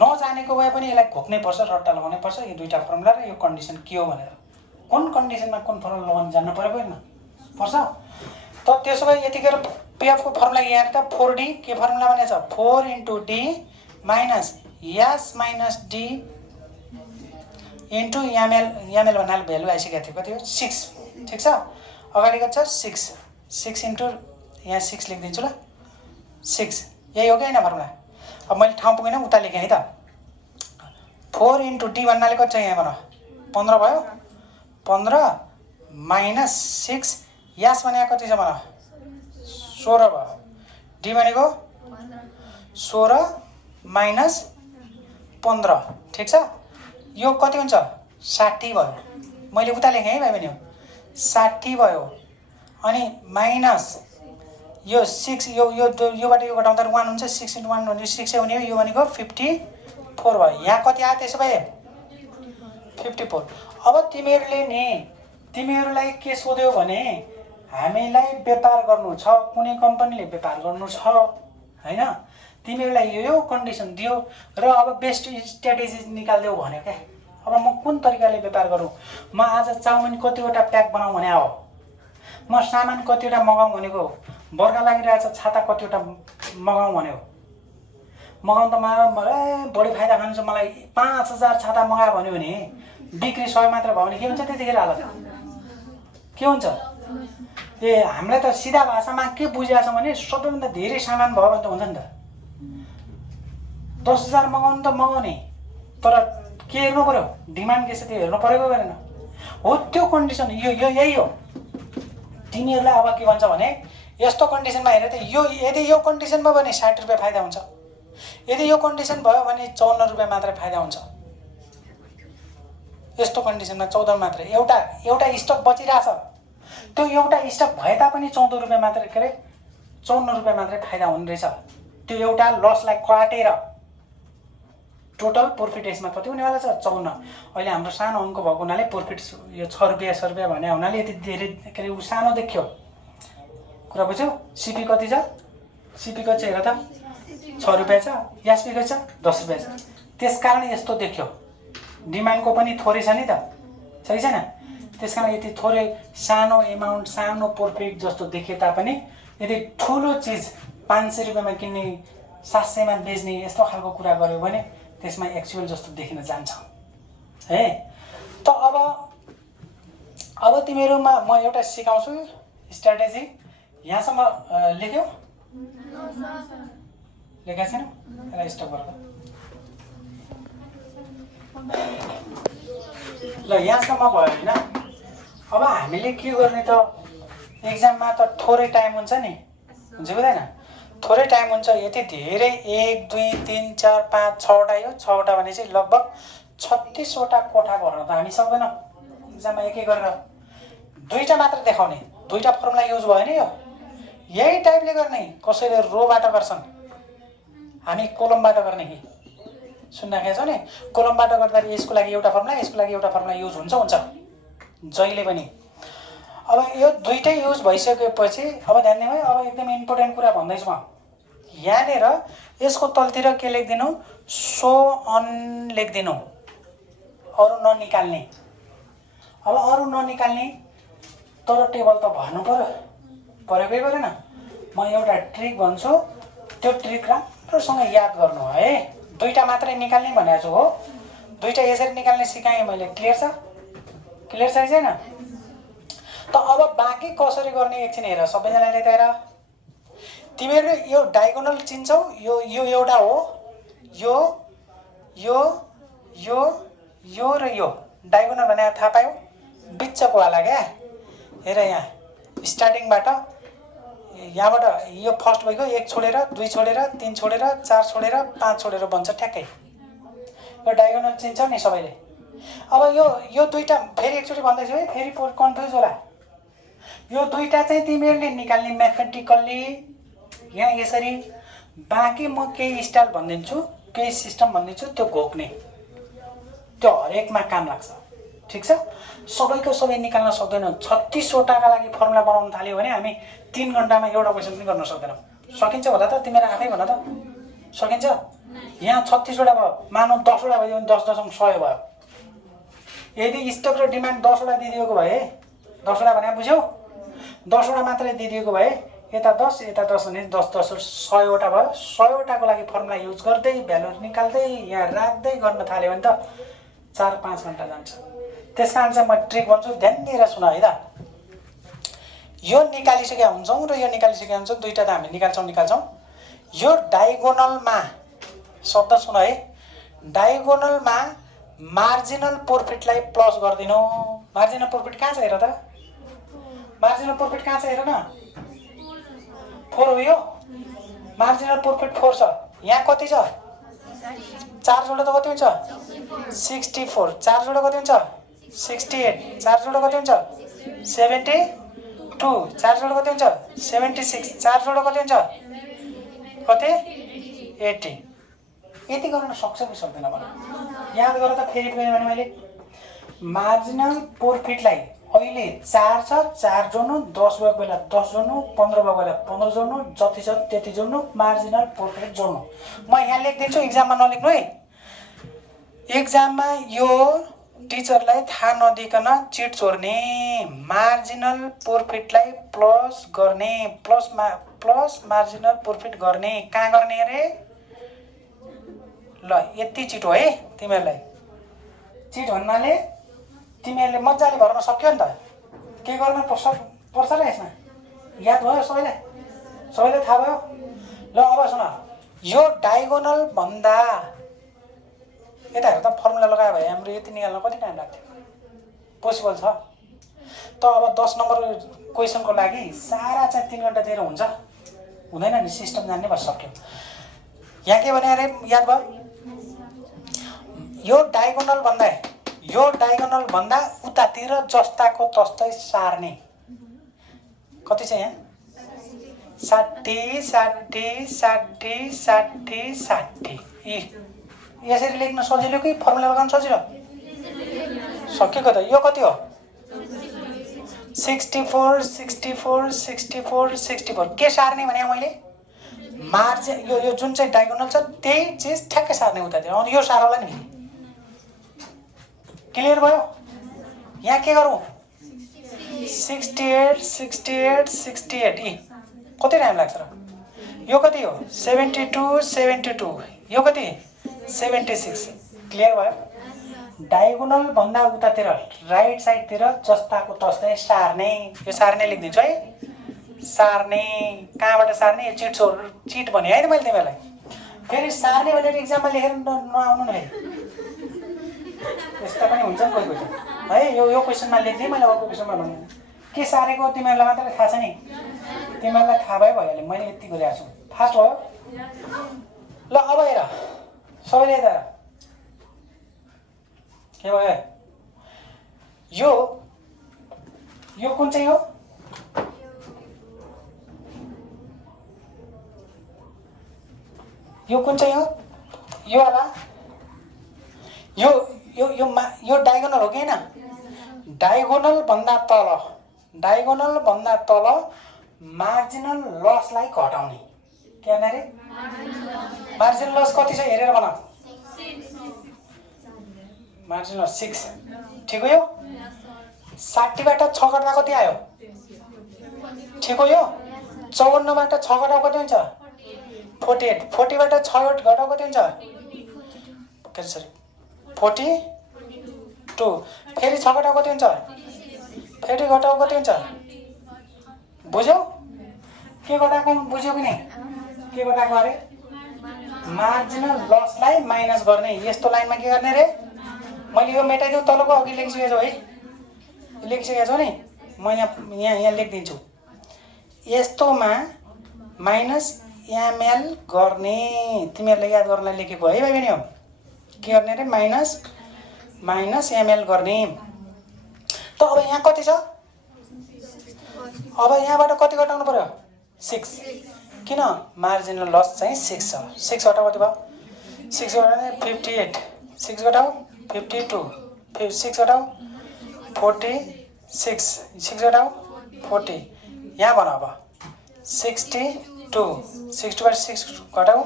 नजानेको भए पनि यसलाई घोक्नै पर्छ, रट्टा लगाउनै पर्छ। यो दुईटा फर्मुला र यो कन्डिसन के हो भनेर, कुन कन्डिसनमा कुन फर्मुला लगाउनु जान्नु पर्यो होइन? पर्छ। त त्यसो भए यतिखेर पेएफको फर्मुला यहाँ त 4D के फर्मुला भनेको छ? 4 × D minus S minus D into ML. ML भन्नाले भ्यालु आइसकेको थियो, कति हो? 6। ठिक छ? अगाडि कति छ? 6। 6 इन्टु यहाँ 6 लेखिदिन्छु ल। 6 यही हो कि होइन फर्मुला? अब मैले ठाउँ पुगेन, उता लेखेँ है त। 4 × D भन्नाले कति छ यहाँ भन? 15 भयो। 15 माइनस 6 यास भने कति छ भन? 16 भयो। डी भनेको 16 माइनस 15 ठिक छ। यो कति हुन्छ 60 भयो। मैले उता लेखेँ है भाइ बहिनी 60 भयो। अनि माइनस यो 6 योबाट यो घटाउँदा 1 हुन्छ। 6 × 1 भनेको 6 हुने हो। यो भनेको 54 भयो। यहाँ कति आयो त्यसो भए 54। अब तिमीहरूलाई के सोध्यो भने हामीलाई व्यापार गर्नु छ, कुनै कम्पनीले व्यापार गर्नु छ हैन, तिमीहरूलाई यो कन्डिसन दियो र अब बेस्ट स्ट्र्याटेजी निकाल्देऊ भन्यो क्या। अब म कुन तरिकाले व्यापार गरौँ, म आज चाउमिन कतिवटा प्याक बनाऊँ भने हो, म सामान कतिवटा मगाऊँ भनेको, बर्खा लागिरहेछ छाता कतिवटा मगाऊँ भन्यो, मगाउँ त बढी फाइदा खानु छ मलाई 5000 छाता मगायो भन्यो भने बिक्री 100 मात्र भयो भने के हुन्छ त्यतिखेर हालत के हुन्छ। हामीलाई त सिधा भाषामा के बुझिरहेको छ भने सबैभन्दा धेरै सामान भयो भने त हुन्छ नि त 10,000 मगाउनु त मगाउने, तर के हेर्नु पर्यो डिमान्ड के छ त्यो हेर्नु परेको गरेन हो। त्यो कन्डिसन यही हो। तिमीहरूलाई अब के भन्छ भने यस्तो कन्डिसनमा हेरे त यदि यो कन्डिसनमा भयो भने 60 रुपियाँ फाइदा हुन्छ, यदि यो कन्डिसन भयो भने 54 रुपियाँ मात्रै फाइदा हुन्छ। यस्तो कन्डिसनमा 14 मात्रै एउटा स्टक बचिरहेछ, त्यो एउटा स्टक भए तापनि 14 रुपियाँ मात्रै के अरे 54 रुपियाँ मात्रै फाइदा हुने रहेछ। त्यो एउटा लसलाई काटेर टोटल प्रफिट यसमा कति हुनेवाला छ 54। अहिले हाम्रो सानो अङ्क भएको हुनाले प्रफिट यो 6 रुपियाँ भने हुनाले यति धेरै के अरे सानो देखियो। कुरा बुझ्यौ। सिपी कति छ, सिपी कति छ हेर त 6 रुपियाँ छ, एसपी कति छ 10 रुपियाँ छ। त्यसकारण यस्तो देखियो। डिमान्डको पनि थोरै छ नि त, सही छैन। त्यसकारण यति थोरै सानो एमाउन्ट सानो प्रफिट जस्तो देखे तापनि यदि ठुलो चिज 500 रुपियाँमा किन्ने 700 मा बेच्ने यस्तो खालको कुरा गर्यो भने त्यसमा एक्चुअल जस्तो देखिन जान्छ है। त अब तिमीहरूमा म एउटा सिकाउँछु स्ट्र्याटेजी। यहाँसम्म लेख्यौ लेखेको छैन र स्टप गरेर ल यहाँसम्म भयो हैन। अब हामीले के गर्ने त एक्जाममा त थोरै टाइम हुन्छ नि, हुन्छ हुँदैन, थोरै टाइम हुन्छ। यति धेरै 1 2 3 4 5 6वटा यो 6वटा भने चाहिँ लगभग 36वटा कोठा भर्न त हामी सक्दैनौँ एक्जाममा एक गरेर। 2टा मात्र देखाउने, 2टा फर्मुला युज भयो नि। यो यही टाइपले गर्ने। कसैले रोबाट गर्छन्, हामी कोलमबाट गर्ने कि सुन्दाखेरि छ नि। कोलमबाट गर्दा यसको लागि एउटा फर्मुला यसको लागि एउटा फर्मुला युज हुन्छ जहिले पनि। अब यो 2टै युज भइसकेपछि अब ध्यान दिनु है। अब एकदम इम्पोर्टेन्ट कुरा भन्दैछु म। यहाँनिर यसको तलतिर के लेखिदिनु, सो अन लेखिदिनु, अरू ननिकाल्ने। अब अरू ननिकाल्ने तर टेबल त भर्नु परेकै परेन। म एउटा ट्रिक भन्छु, त्यो ट्रिक राम्रोसँग याद गर्नु है। 2टा मात्रै निकाल्ने भनेको छु हो। 2टा यसरी निकाल्ने सिकाएँ मैले। क्लियर छ छैन। त अब बाँकी कसरी गर्ने एकछिन हेर सबैजनाले। त हेर तिमीहरूले यो डायगोनल चिन्छौ, यो एउटा हो, यो र यो डायगोनल भने थाहा पायौ, बिचको वाला क्या। हेर यहाँ स्टार्टिङबाट यहाँबाट यो फर्स्ट भइगयो, 1 छोडेर 2 छोडेर 3 छोडेर 4 छोडेर 5 छोडेर बन्छ ठ्याक्कै। यो डायगोनल चिन्छ नि सबैले। अब यो 2टा फेरि एकचोटि भन्दैछु है, फेरि कन्फ्युज होला। यो 2टा चाहिँ तिमीहरूले निकाल्ने म्याथमेटिकल्ली यहाँ यसरी। बाँकी म केही स्टाइल भनिदिन्छु, केही सिस्टम भनिदिन्छु, त्यो घोक्ने, त्यो हरेकमा काम लाग्छ। ठिक छ। सबैको सबै निकाल्न सक्दैनौँ। 36वटाका लागि फर्मुला बनाउन थाल्यो भने हामी 3 घन्टामा एउटा क्वेसन पनि गर्न सक्दैनौँ। सकिन्छ होला त? तिमीहरू आफै भन त, सकिन्छ? यहाँ 36वटा भयो, मानौ 10वटा भयो भने 10 10 100 भयो। यदि स्टक र डिमान्ड 10वटा दिइदिएको भए, 10वटा भने बुझ्यौ, 10वटा मात्रै दिइदिएको भए यता 10 भने 10 10 100वटा भयो। 100वटाको लागि फर्मुला युज गर्दै भ्यालु निकाल्दै यहाँ राख्दै गर्न थाल्यो भने त 4-5 घन्टा जान्छ। त्यसकारण चाहिँ म ट्रिक भन्छु, ध्यान दिएर सुन है त। यो निकालिसकेका हुन्छौँ र यो निकालिसकेका हुन्छौँ, 2टा त हामी निकाल्छौँ। यो डायगोनलमा शब्द सुन है, डायगोनलमा मार्जिनल प्रफिटलाई प्लस गरिदिनु। मार्जिनल प्रफिट कहाँ छ हेर त, मार्जिनल प्रफिट कहाँ छ हेर न। 4 हो यो मार्जिनल प्रॉफिट 4 छ यहाँ कति छ 4 जोडा त कति हुन्छ 64 4 जोडा कति हुन्छ 68 4 जोडा कति हुन्छ 72 4 जोडा कति हुन्छ 76 4 जोडा कति हुन्छ कति 80 यति गर्न सक्छ कि सक्दैन मलाई याद गर त फेरि पनि भने मैले मार्जिनल प्रॉफिटलाई अहिले 4 छ 4 जोड्नु 10 भएको बेला 10 जोड्नु 15 भएको बेला 15 जोड्नु जति छ त्यति जोड्नु मार्जिनल प्रॉफिट जोड्नु म यहाँ लेखिदिन्छु एक्जाममा नलेख्नु है एक्जाममा यो टिचरलाई थाहा नदिकन चिट चोर्ने मार्जिनल प्रॉफिटलाई प्लस गर्ने प्लस मार्जिनल प्रॉफिट गर्ने कहाँ गर्ने अरे ल यति चिट हो है तिमीहरूलाई चिट भन्नाले तिमीहरूले मजाले भर्न सक्यो नि त के गर्न पर्छ र यसमा याद भयो सबैलाई थाहा भयो ल अब सुन यो डायगोनल भन्दा यता हेर त फर्मुला लगायो भए हाम्रो यति निकाल्न कति टाइम लाग्थ्यो पोसिबल छ त अब 10 नम्बर क्वेसनको लागि सारा चाहिँ 3 घण्टा दिएर हुन्छ हुँदैन नि सिस्टम जान्ने भए सक्यो यहाँ के भने अरे याद भयो यो डायगोनल भन्दा उतातिर जस्ताको तस्तै सार्ने कति छ यहाँ 60 60 60 60 60 यसरी लेख्न सजिलो कि फर्मुला लगाउन सजिलो सकिएको त यो कति हो 64 64 64 64 के सार्ने भने मैले मार्जिन यो जुन चाहिँ डायगोनल छ त्यही चीज ठ्याक्कै सार्ने उतातिर अनि यो सार होला नि क्लियर भयो यहाँ के गरौँ 68 68 68 कति टाइम लाग्छ र यो कति हो 72 72 यो कति 76 क्लियर भयो डायगोनल भन्दा उतातिर राइट साइडतिर जस्ताको तस्तै सार्ने यो सार्ने लेखिदिन्छु है सार्ने कहाँबाट सार्ने यो चिट भने है त मैले तिमीलाई फेरि सार्ने भनेर एक्जाममा लेखेर नआउनु न यस्ता पनि हुन्छ नि कोही है यो क्वेसनमा लेख्दै मैले अर्को क्वेसनमा भने के सारेको तिमीहरूलाई मात्रै थाहा छ नि तिमीहरूलाई थाहा भयो भइहाल्यो मैले यति गरिरहेको छु फास्ट भयो ल अब हेर सबैले हेर के भयो यो कुन चाहिँ हो यो कुन चाहिँ हो यो होला यो डायगोनल हो कि हैन डायगोनल भन्दा तल मार्जिनल लसलाई घटाउने के भने रे मार्जिनल लस कति छ हेरेर भन मार्जिनल 6 ठीक हो यो 60 बाट 6 घटा कति आयो ठीक हो यो 54 बाट 6 घटा कति हुन्छ 48 40 बाट 6 घटा कति हुन्छ के सरी 42 फेरि 6 घटाउ कति हुन्छ फेरि घटाउ कति हुन्छ बुझ्यौ के घटाएको बुझ्यौ कि नै के घटाएको अरे मार्जिनल लसलाई माइनस गर्ने यस्तो लाइनमा के गर्ने रे मैले यो मेटाइदिउ तलको अघि लेखिसकेको छु है लेखिसकेको छु नि म यहाँ लेखिदिन्छु यस्तोमा माइनस एमएल गर्ने तिमीहरूले याद गर्नलाई लेखेको है भाइ बहिनी हो के गर्ने रे माइनस एमएल गर्ने त अब यहाँ कति छ अब यहाँबाट कति घटाउनु पर्यो 6 किन मार्जिनल लस चाहिँ 6 छ 6 घटाउ कति भयो 6 घटाउने 58 6 घटाउ 52 6 घटाउ 46 6 घटाउ 40 यहाँ भन अब 62 बाट 6 घटाउ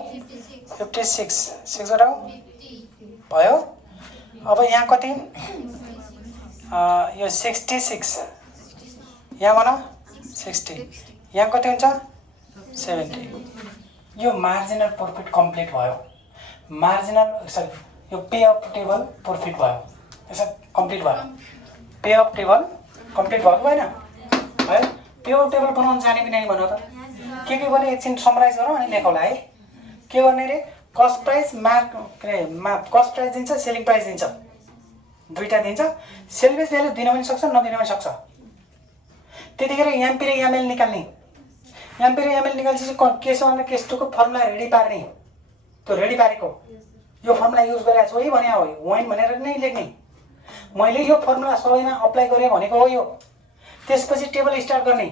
56 6 घटाउ भयो अब यहाँ कति यो 66 यहाँ भन 60 यहाँ कति हुन्छ 70 यो मार्जिनल प्रॉफिट कम्प्लिट भयो मार्जिनल सरी यो पे अफ टेबल प्रॉफिट भयो यसो कम्प्लिट भयो पे अफ टेबल कम्प्लिट भयो भएन है पे अफ टेबल बनाउन जाने कि नै भन्नु त के गर्ने एकछिन समराइज गरौँ अनि लेखौँला है के गर्ने रे कस्ट प्राइस कस्ट प्राइस दिन्छ सेलिङ प्राइस दिन्छ दुईटा दिन्छ सेल्स भ्यालु दिन पनि सक्छ नदिन पनि सक्छ त्यतिखेर एमपी र एमएल निकाल्ने यहाँ फेरि एमएल निकालेपछि के छ भन्दा केस टूको फर्मुला रेडी पार्ने, त्यो रेडी पारेको यो फर्मुला युज गरेको छु है भने हो, होइन भनेर नै लेख्ने। मैले यो फर्मुला सबैमा अप्लाई गरेँ भनेको हो यो। त्यसपछि टेबल स्टार्ट गर्ने।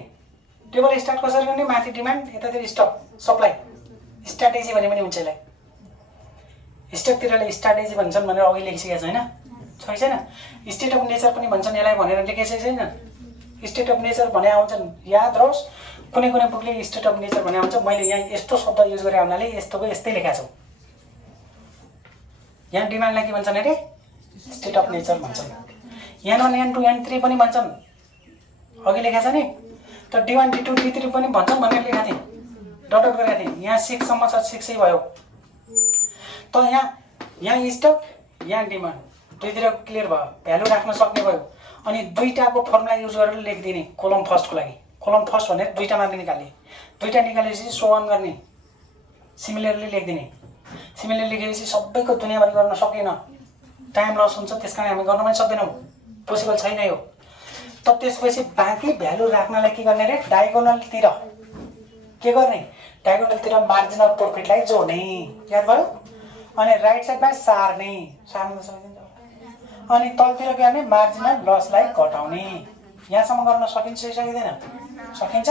टेबल स्टार्ट कसरी गर्ने? माथि डिमान्ड, यतातिर स्टक, सप्लाई, स्ट्राटेजी भने पनि हुन्छ यसलाई। स्टकतिरले स्ट्राटेजी भन्छन् भनेर अघि लेखिसकेको छ होइन, छैन? स्टेट अफ नेचर पनि भन्छन् यसलाई भनेर लेखेको छैन। स्टेट अफ नेचर भने आउँछन्, याद रहोस्। कुनै कुनै बुकले स्टेट अफ नेचर भने आउँछ, मैले यहाँ यस्तो शब्द युज गरे हुनाले यस्तोको यस्तै लेखाएको छु। यहाँ डिमान्डलाई के भन्छन् अरे? स्टेट अफ नेचर भन्छन्। N1 N2 N3 पनि भन्छन्, अघि लेखाएको छ नि। त D1 D2 D3 पनि भन्छन् भनेर लेखाएको थिएँ, डट गरेको थिएँ। यहाँ 6 सम्म छ, 6 नै भयो। त यहाँ स्टक, यहाँ डिमान्ड, दुईतिर क्लियर भयो, भ्यालु राख्न सक्ने भयो। अनि दुईटाको फर्मुला युज गरेर लेखिदिने कोलम फर्स्टको लागि। कोलम फर्स्ट भनेर दुईटा मात्र निकाल्ने, दुईटा निकालेपछि सो अन गर्ने, सिमिलरली लेखिदिने। सिमिलरली लेखेपछि सबैको दुनियाँभरि गर्न सकिएन, टाइम लस हुन्छ, त्यस कारण हामी गर्न पनि सक्दैनौँ, पोसिबल छैन यो। त त्यसपछि बाँकी भ्यालु राख्नलाई के गर्ने अरे? डायगोनलतिर के गर्ने? डायगोनलतिर मार्जिनल प्रॉफिटलाई जोड्ने, याद भयो? अनि राइट साइडमा सार्ने, अनि तलतिर के गर्ने? मार्जिनल लसलाई घटाउने। यहाँसम्म गर्न सकिन्छ कि सकिँदैन? सकिन्छ।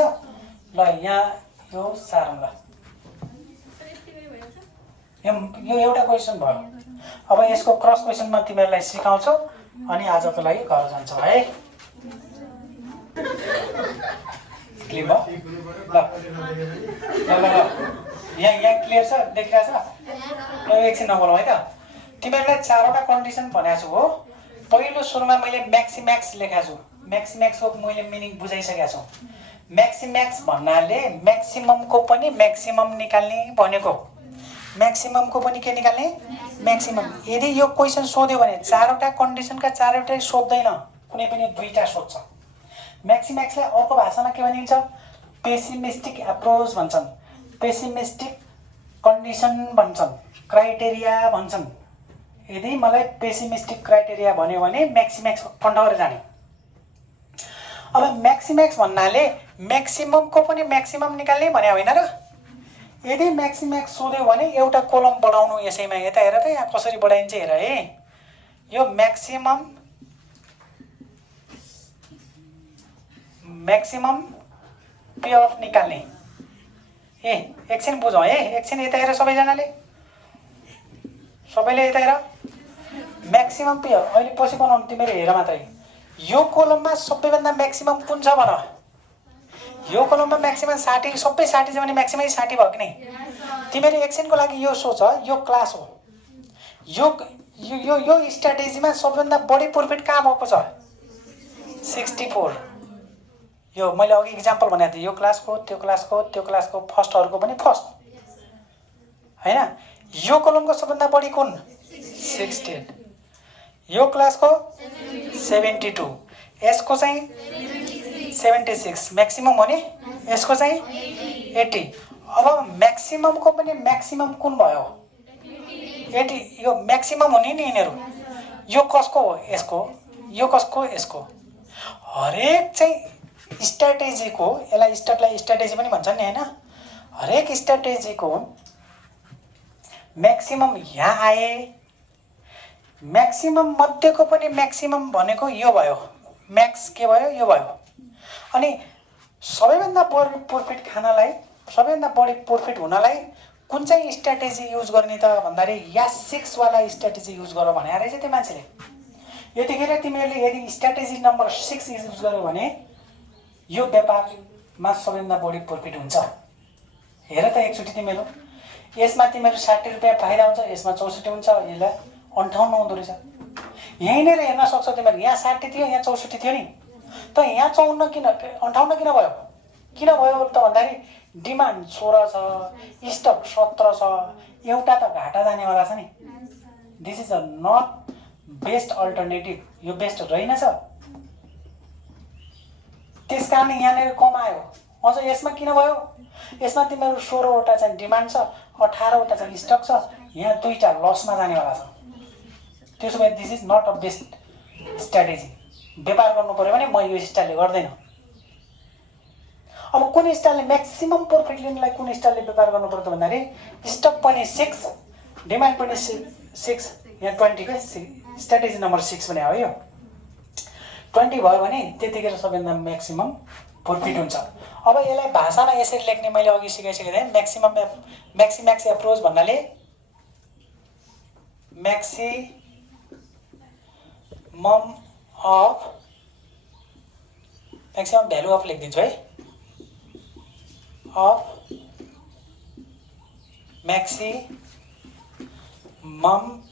ल यहाँ यो सारौँ ल। यो एउटा क्वेसन भयो। अब यसको क्रस क्वेसन म तिमीहरूलाई सिकाउँछु अनि आजको लागि घर जान्छौ है। क्लियर भयो? ल ल ल यहाँ क्लियर छ, देखिरहेछ? ल एकछिन नबोलौँ है त। तिमीहरूलाई 4वटा कन्डिसन भनेको छु हो। पहिलो सुरुमा मैले म्याक्सिम्याक्स लेखाएको छु। म्याक्सिम्याक्सको मैले मिनिङ बुझाइसकेको छु। म्याक्सिम्याक्स भन्नाले म्याक्सिममको पनि म्याक्सिमम निकाल्ने भनेको। म्याक्सिममको पनि के निकाल्ने? म्याक्सिमम। यदि यो क्वेसन सोध्यो भने 4वटा कन्डिसनका 4वटै सोध्दैन, कुनै पनि 2टा सोध्छ। म्याक्सिम्याक्सलाई अर्को भाषामा के भनिन्छ? पेसिमिस्टिक एप्रोच भन्छन्, पेसिमिस्टिक कन्डिसन भन्छन्, क्राइटेरिया भन्छन्। यदि मलाई पेसिमिस्टिक क्राइटेरिया भन्यो भने म्याक्सिम्याक्स कन्ट गरेर जाने। अब म्याक्सिम्याक्स भन्नाले म्याक्सिममको पनि म्याक्सिमम निकाल्ने भने होइन र? यदि म्याक्सिम्याक्स सोध्यो भने एउटा कोलम बढाउनु यसैमा। यता हेर त, यहाँ कसरी बढाइन्छ हेर है। यो म्याक्सिमम पे अफ निकाल्ने। एकछिन बुझौँ है, एकछिन यता हेर सबैजनाले, सबैले यता हेर। म्याक्सिमम पे अफ अहिले पछि बनाउनु, तिमीले हेर मात्रै। यो कोलममा सबैभन्दा म्याक्सिमम कुन छ भन? यो कोलममा म्याक्सिमम 60, सबै 60 छ भने म्याक्सिमम 60 भयो कि नै? तिमीले एकछिनको लागि यो सोच, यो क्लास हो, यो स्ट्राटेजीमा सबैभन्दा बढी प्रॉफिट कहाँ भएको छ? 64। यो मैले अघि इक्जाम्पल भनेको थिएँ, यो क्लासको, त्यो क्लासको, त्यो क्लासको, फर्स्टहरूको पनि फर्स्ट होइन। यो कोलमको सबभन्दा बढी कुन? 68। यो क्लासको 72, यसको चाहिँ 76 म्याक्सिमम हो नि, यसको चाहिँ 80। अब म्याक्सिममको पनि म्याक्सिमम कुन भयो? 80। यो म्याक्सिमम हुने नि यिनीहरू। यो कसको हो? यसको। यो कसको? यसको। हरेक चाहिँ स्ट्राटेजीको, यसलाई स्टकलाई स्ट्राटेजी पनि भन्छन् नि होइन? हरेक स्ट्राटेजीको म्याक्सिमम यहाँ आए, म्याक्सिमम मध्येको पनि म्याक्सिमम भनेको यो भयो। म्याक्स के भयो? यो भयो। अनि सबैभन्दा बढी प्रॉफिट खानलाई, सबैभन्दा बढी प्रॉफिट हुनलाई कुन चाहिँ स्ट्राटेजी युज गर्ने त भन्दाखेरि या 6 वाला स्ट्राटेजी युज गर भने रहेछ त्यो मान्छेले। यतिखेर तिमीहरूले यदि स्ट्राटेजी नम्बर 6 युज गर्यो भने यो व्यापारमा सबैभन्दा बढी प्रॉफिट हुन्छ। हेर त एकचोटि तिमीहरू, यसमा तिमीहरू 60 रुपियाँ फाइदा हुन्छ, यसमा 64 हुन्छ, यसलाई 58 हुँदो रहेछ। यहीँनिर हेर्न सक्छौ तिमीहरू, यहाँ 60 थियो, यहाँ 64 थियो नि। त यहाँ 54 किन 58 किन भयो? किन भयो त भन्दाखेरि डिमान्ड 16 छ, स्टक 17 छ, एउटा त घाटा जानेवाला छ नि। This is a not best alternative, यो बेस्ट रहेनछ। त्यस कारण यहाँनिर कम आयो। अझ यसमा किन भयो? यसमा तिमीहरू 16वटा चाहिँ डिमान्ड छ, 18वटा चाहिँ स्टक छ, यहाँ 2टा लसमा जानेवाला छ। त्यसो भए this is not a best strategy. व्यापार गर्नु पऱ्यो भने म यो स्टाइलले गर्दैन। अब कुन स्टाइलले म्याक्सिमम प्रफिट लिनलाई कुन स्टाइलले व्यापार गर्नुपर्छ भन्दाखेरि स्टक पनि 6 डिमान्ड पनि 6 यहाँ 20 के स्ट्र्याटेजी नम्बर 6 भने हो यो 20 भयो भने त्यतिखेर सबैभन्दा म्याक्सिमम प्रफिट हुन्छ। अब यसलाई भाषामा यसरी लेख्ने मैले अघि सिकाइसकेको थिएँ म्याक्सी एप्रोच भन्नाले म्याक्सिमम भ्यालु अफ लेखिदिन्छु है अफ म्याक्सिमम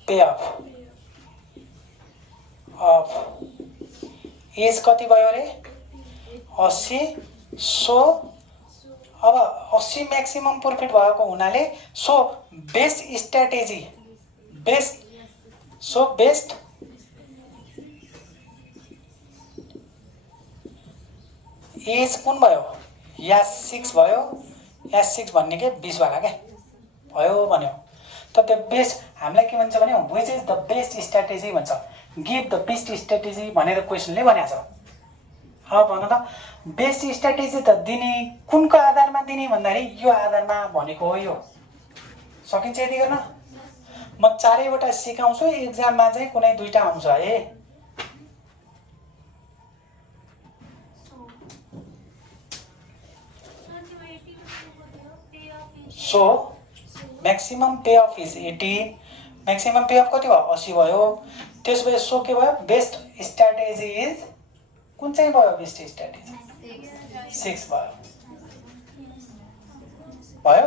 पे अफ एज कति भयो अरे 80 सो अब 80 म्याक्सिमम प्रफिट भएको हुनाले सो बेस्ट स्ट्र्याटेजी बेस्ट एज कुन भयो या 6 भयो या 6 भन्ने के 20 वाला क्या भयो भन्यो त त्यो बेस्ट हामीलाई के भन्छ भने which is the best strategy भन्छ गिभ द बेस्ट स्ट्र्याटेजी भनेर क्वेसनले भनेको छ। अब भन त बेस्ट स्ट्र्याटेजी त दिने कुनको आधारमा दिने भन्दाखेरि यो आधारमा भनेको हो यो सकिन्छ यति गर्न म 4वटा सिकाउँछु एक्जाममा चाहिँ कुनै 2टा आउँछ है so maximum pay of is 80 maximum pay of कति भयो 80 भयो त्यसपछि सो के भयो बेस्ट स्ट्र्याटेजी इज कुन चाहिँ भयो बेस्ट स्ट्र्याटेजी 6 भयो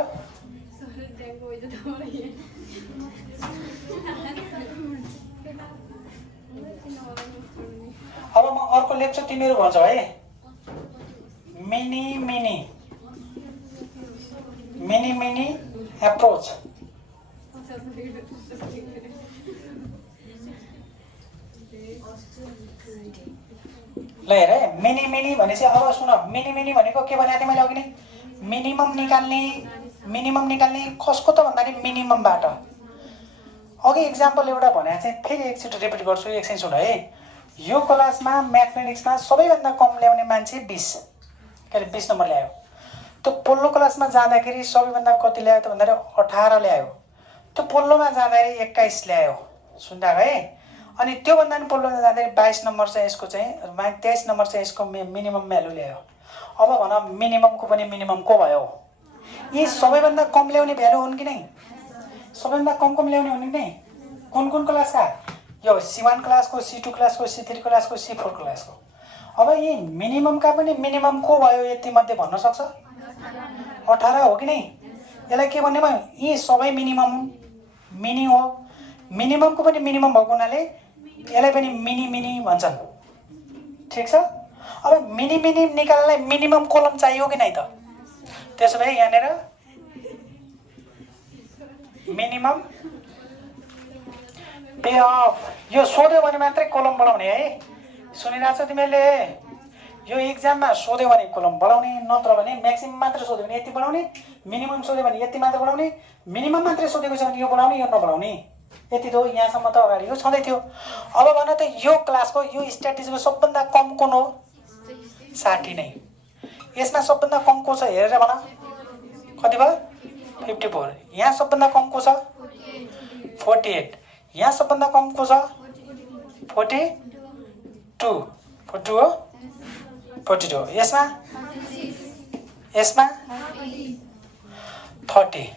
अब म अर्को लेख्छु तिमीहरू भन्छौ है मिनी एप्रोच ल हेर है मिनी भनेपछि अब सुन मिनी भनेको के भनेको थिएँ मैले अघि नै मिनिमम निकाल्ने कसको त भन्दाखेरि मिनिममबाट अघि इक्जाम्पल एउटा भनेको चाहिँ फेरि एकचोटि रिपिट गर्छु एकछिन सुन है यो क्लासमा म्याथमेटिक्समा सबैभन्दा कम ल्याउने मान्छे 20 के अरे 20 नम्बर ल्यायो त्यो पल्लो क्लासमा जाँदाखेरि सबैभन्दा कति ल्यायो त भन्दाखेरि 18 ल्यायो त्यो पल्लोमा जाँदाखेरि 21 ल्यायो सुन्दा है अनि त्योभन्दा पनि पल्लोमा जाँदाखेरि 22 नम्बर चाहिँ यसको चाहिँ 23 नम्बर चाहिँ यसको मिनिमम भ्यालु ल्यायो। अब भन मिनिममको पनि मिनिमम को भयो यी सबैभन्दा कम ल्याउने भ्यालु हुन् कि नै सबैभन्दा कम ल्याउने हुन् कि नै कुन क्लासका यो C1 क्लासको C2 क्लासको C3 क्लासको C4 क्लासको अब यी मिनिममका पनि मिनिमम को भयो यति मध्ये भन्न सक्छ 18 हो कि नै यसलाई के भन्ने भयो यी सबै मिनिमम मिनी हो मिनिममको पनि मिनिमम भएको हुनाले यसलाई पनि मिनी भन्छन् ठिक छ। अब मिनी निकाल्नलाई मिनिमम कोलम चाहियो कि नै त त्यसो भए यहाँनिर मिनिमम पे अफ यो सोध्यो भने मात्रै कोलम बढाउने है सुनिरहेको छ तिमीले यो एक्जाममा सोध्यो भने कोलम बढाउने नत्र भने म्याक्सिमम मात्र सोध्यो भने यति बढाउने मिनिमम सोध्यो भने यति मात्र बढाउने मिनिमम मात्रै सोधेको छ भने यो बढाउने यो नबढाउने यति त हो यहाँसम्म त अगाडि यो छँदै थियो। अब भन त यो क्लासको यो स्ट्र्याटेजीको सबभन्दा कम कुन हो 60 नै यसमा सबभन्दा कम को छ हेरेर भन कति भयो 54 यहाँ सबभन्दा कम को छ 48 यहाँ सबभन्दा कम को छ 42 हो 42 यसमा 30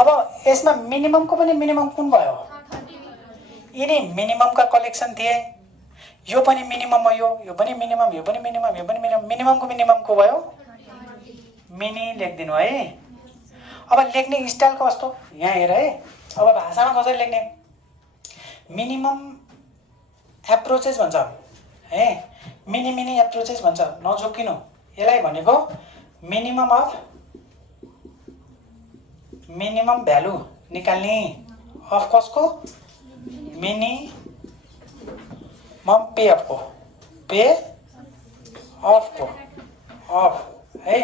अब यसमा मिनिममको पनि मिनिमम कुन भयो यिनी मिनिममका कलेक्सन थिए यो पनि मिनिमम हो यो पनि मिनिमम यो पनि मिनिमम यो पनि मिनिममको मिनिममको भयो मिनी लेख्दिनु है। अब लेख्ने स्टाइल कस्तो यहाँ हेर है अब भाषामा कसरी लेख्ने मिनिमम एप्रोचेस भन्छ है मिनी एप्रोचेस भन्छ नझुक्किनु यसलाई भनेको मिनिमम भ्यालु निकाल्ने अफ कसको मिनिमम पे अफको अफ है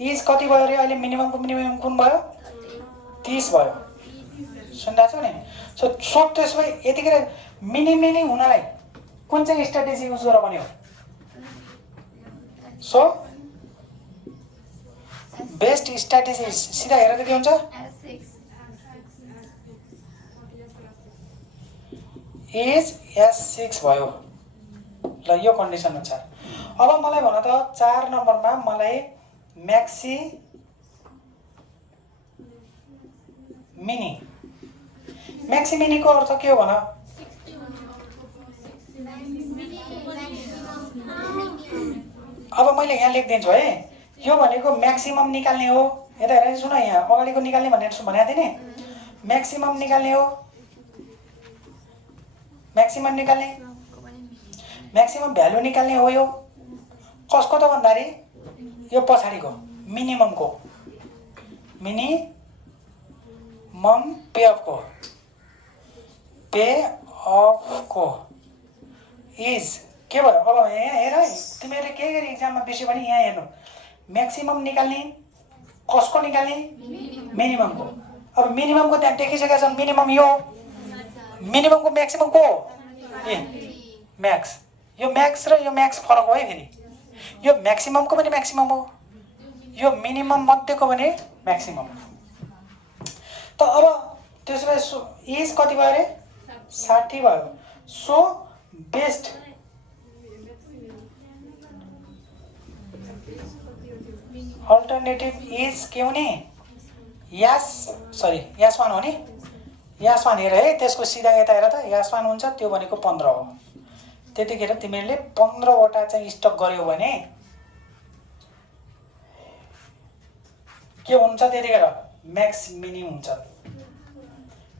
इज कति भयो अरे अहिले मिनिममको मिनिमम कुन भयो 30 भयो सुन्दा छ नि सो त्यसो भए यतिखेर मिनी हुनलाई कुन चाहिँ स्ट्र्याटेजी युज गरेर बन्यो सो बेस्ट स्ट्राटेजी सिधा हेरेर के हुन्छ इज S6 भयो। ल यो कन्डिसन हुन्छ। अब मलाई भन त 4 नम्बरमा मलाई म्याक्सी मिनी म्याक्सी मिनीको अर्थ के हो भन? अब मैले यहाँ लेखिदिन्छु है। यो भनेको म्याक्सिमम निकाल्ने हो। यता हेरेर सुन, यहाँ अगाडिको निकाल्ने भनेको थिएँ नि। म्याक्सिमम निकाल्ने हो, म्याक्सिमम निकाल्ने, म्याक्सिमम भ्यालु निकाल्ने हो। यो कसको त भन्दाखेरि यो पछाडिको मिनिममको, मिनिमम पे अफको इज के भयो? अब यहाँ हेर है, तिमीहरूले के गरी इक्जाममा बेसी भने यहाँ हेर्नु, म्याक्सिमम निकाल्ने कसको निकाल्ने? मिनिममको। अब मिनिममको त्यहाँ देखिसकेका छन्, मिनिमम यो, मिनिममको म्याक्सिममको ए म्याक्स। यो म्याक्स र यो म्याक्स फरक हो है। फेरि यो म्याक्सिममको पनि म्याक्सिमम हो, यो मिनिमम मध्येको पनि म्याक्सिमम। त अब त्यसो भए इज कति भयो अरे? 60 भयो। सो बेस्ट अल्टरनेटिभ इज के हुने? यास1 हो नि। यास1 हेर है, त्यसको सिधा यता हेर त, यास1 हुन्छ, त्यो भनेको 15 हो। त्यतिखेर तिमीहरूले 15 वटा चाहिँ स्टक गर्यौ भने के हुन्छ? त्यतिखेर म्याक्स मिनिमम हुन्छ,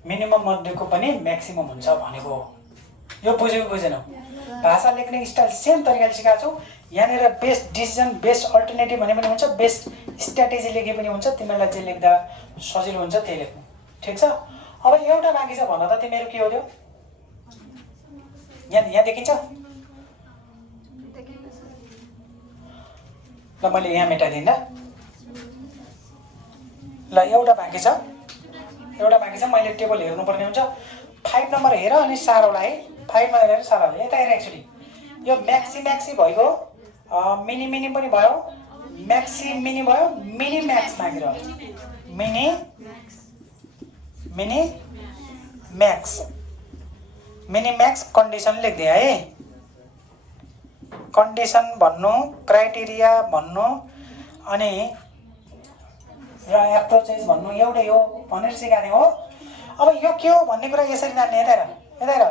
मिनिमम मध्येको पनि म्याक्सिमम हुन्छ भनेको हो। यो बुझेको बुझेनौ? भाषा लेख्ने स्टाइल सेम तरिकाले सिकाएको छु। यहाँनिर बेस्ट डिसिजन, बेस्ट अल्टरनेटिभ भने पनि हुन्छ, बेस्ट स्ट्राटेजी लेखे पनि हुन्छ। तिमीहरूलाई जे लेख्दा सजिलो हुन्छ त्यही लेख्नु, ठिक छ? अब एउटा बाँकी छ, भन त तिमीहरू के हो त्यो? यहाँ देखिन्छ? ल मैले यहाँ मेटाइदिँदा। ल एउटा बाँकी छ, मैले टेबल हेर्नुपर्ने हुन्छ। 5 नम्बर हेर अनि सारोला है। 5 मा हेरेर सारोला। यता हेर, एक्चुअली यो म्याक्सी भयो, मिनी मिनी पनि भयो, म्याक्सी मिनी भयो, मिनी म्याक्स मागेर मिनी म्याक्स कन्डिसन लेख्दिएँ है। कन्डिसन भन्नु, क्राइटेरिया भन्नु अनि एप्रोचेस भन्नु एउटै हो भनेर सिकाएको हो। अब यो के हो भन्ने कुरा यसरी जान्ने। यता हेर,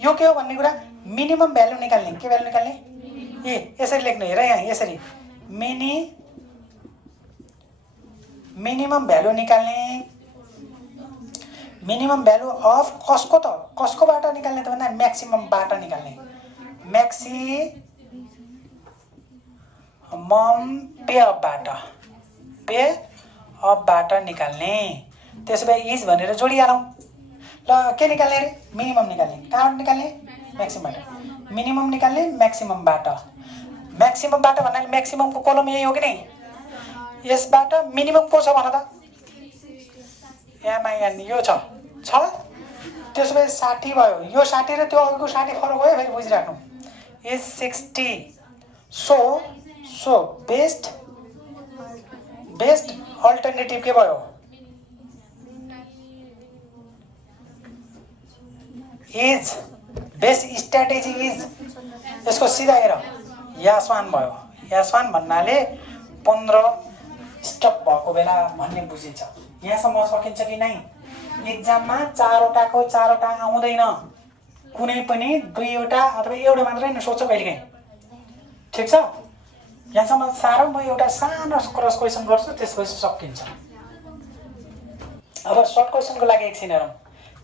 यो के हो भन्ने कुरा मिनिमम भ्यालु निकाल्ने। के भ्यालु निकाल्ने? ए यसरी लेख्नु, हेर यहाँ यसरी मिनिमम भ्यालु निकाल्ने। मिनिमम भ्यालु अफ कसको? त कसकोबाट निकाल्ने त भन्दा म्याक्सिममबाट निकाल्ने। म्याक्सिमम पे अफबाट निकाल्ने। त्यसो भए इज भनेर जोडिहालौँ। ल के निकाल्ने अरे? मिनिमम निकाल्ने। कहाँबाट निकाल्ने? म्याक्सिममबाट। मिनिमम निकाल्ने म्याक्सिममबाट। म्याक्सिममबाट भन्नाले म्याक्सिममको कोलम यही हो कि नै? यसबाट मिनिमम को छ भन त? एमआइएन यो छ। त्यसो भए 60 भयो। यो 60 र त्यो अघिको 60 फरक भयो। फेरि बुझिराख्नु, इज 60। सो बेस्ट अल्टरनेटिभ के भयो? इज। Best strategy is. यसको सिधा हेर, यास1 भयो। यास1 भन्नाले 15 स्टक भएको बेला भन्ने बुझिन्छ। यहाँसम्म सकिन्छ कि नै? एक्जाममा 4वटाको 4वटा आउँदैन, कुनै पनि 2वटा अथवा एउटा मात्रै नै सोध्छ कहिलेकाहीँ, ठिक छ? यहाँसम्म साह्रो। म एउटा सानो क्रस क्वेसन गर्छु, त्यसपछि सकिन्छ। अब सर्ट क्वेसनको लागि एकछिन हेरौँ।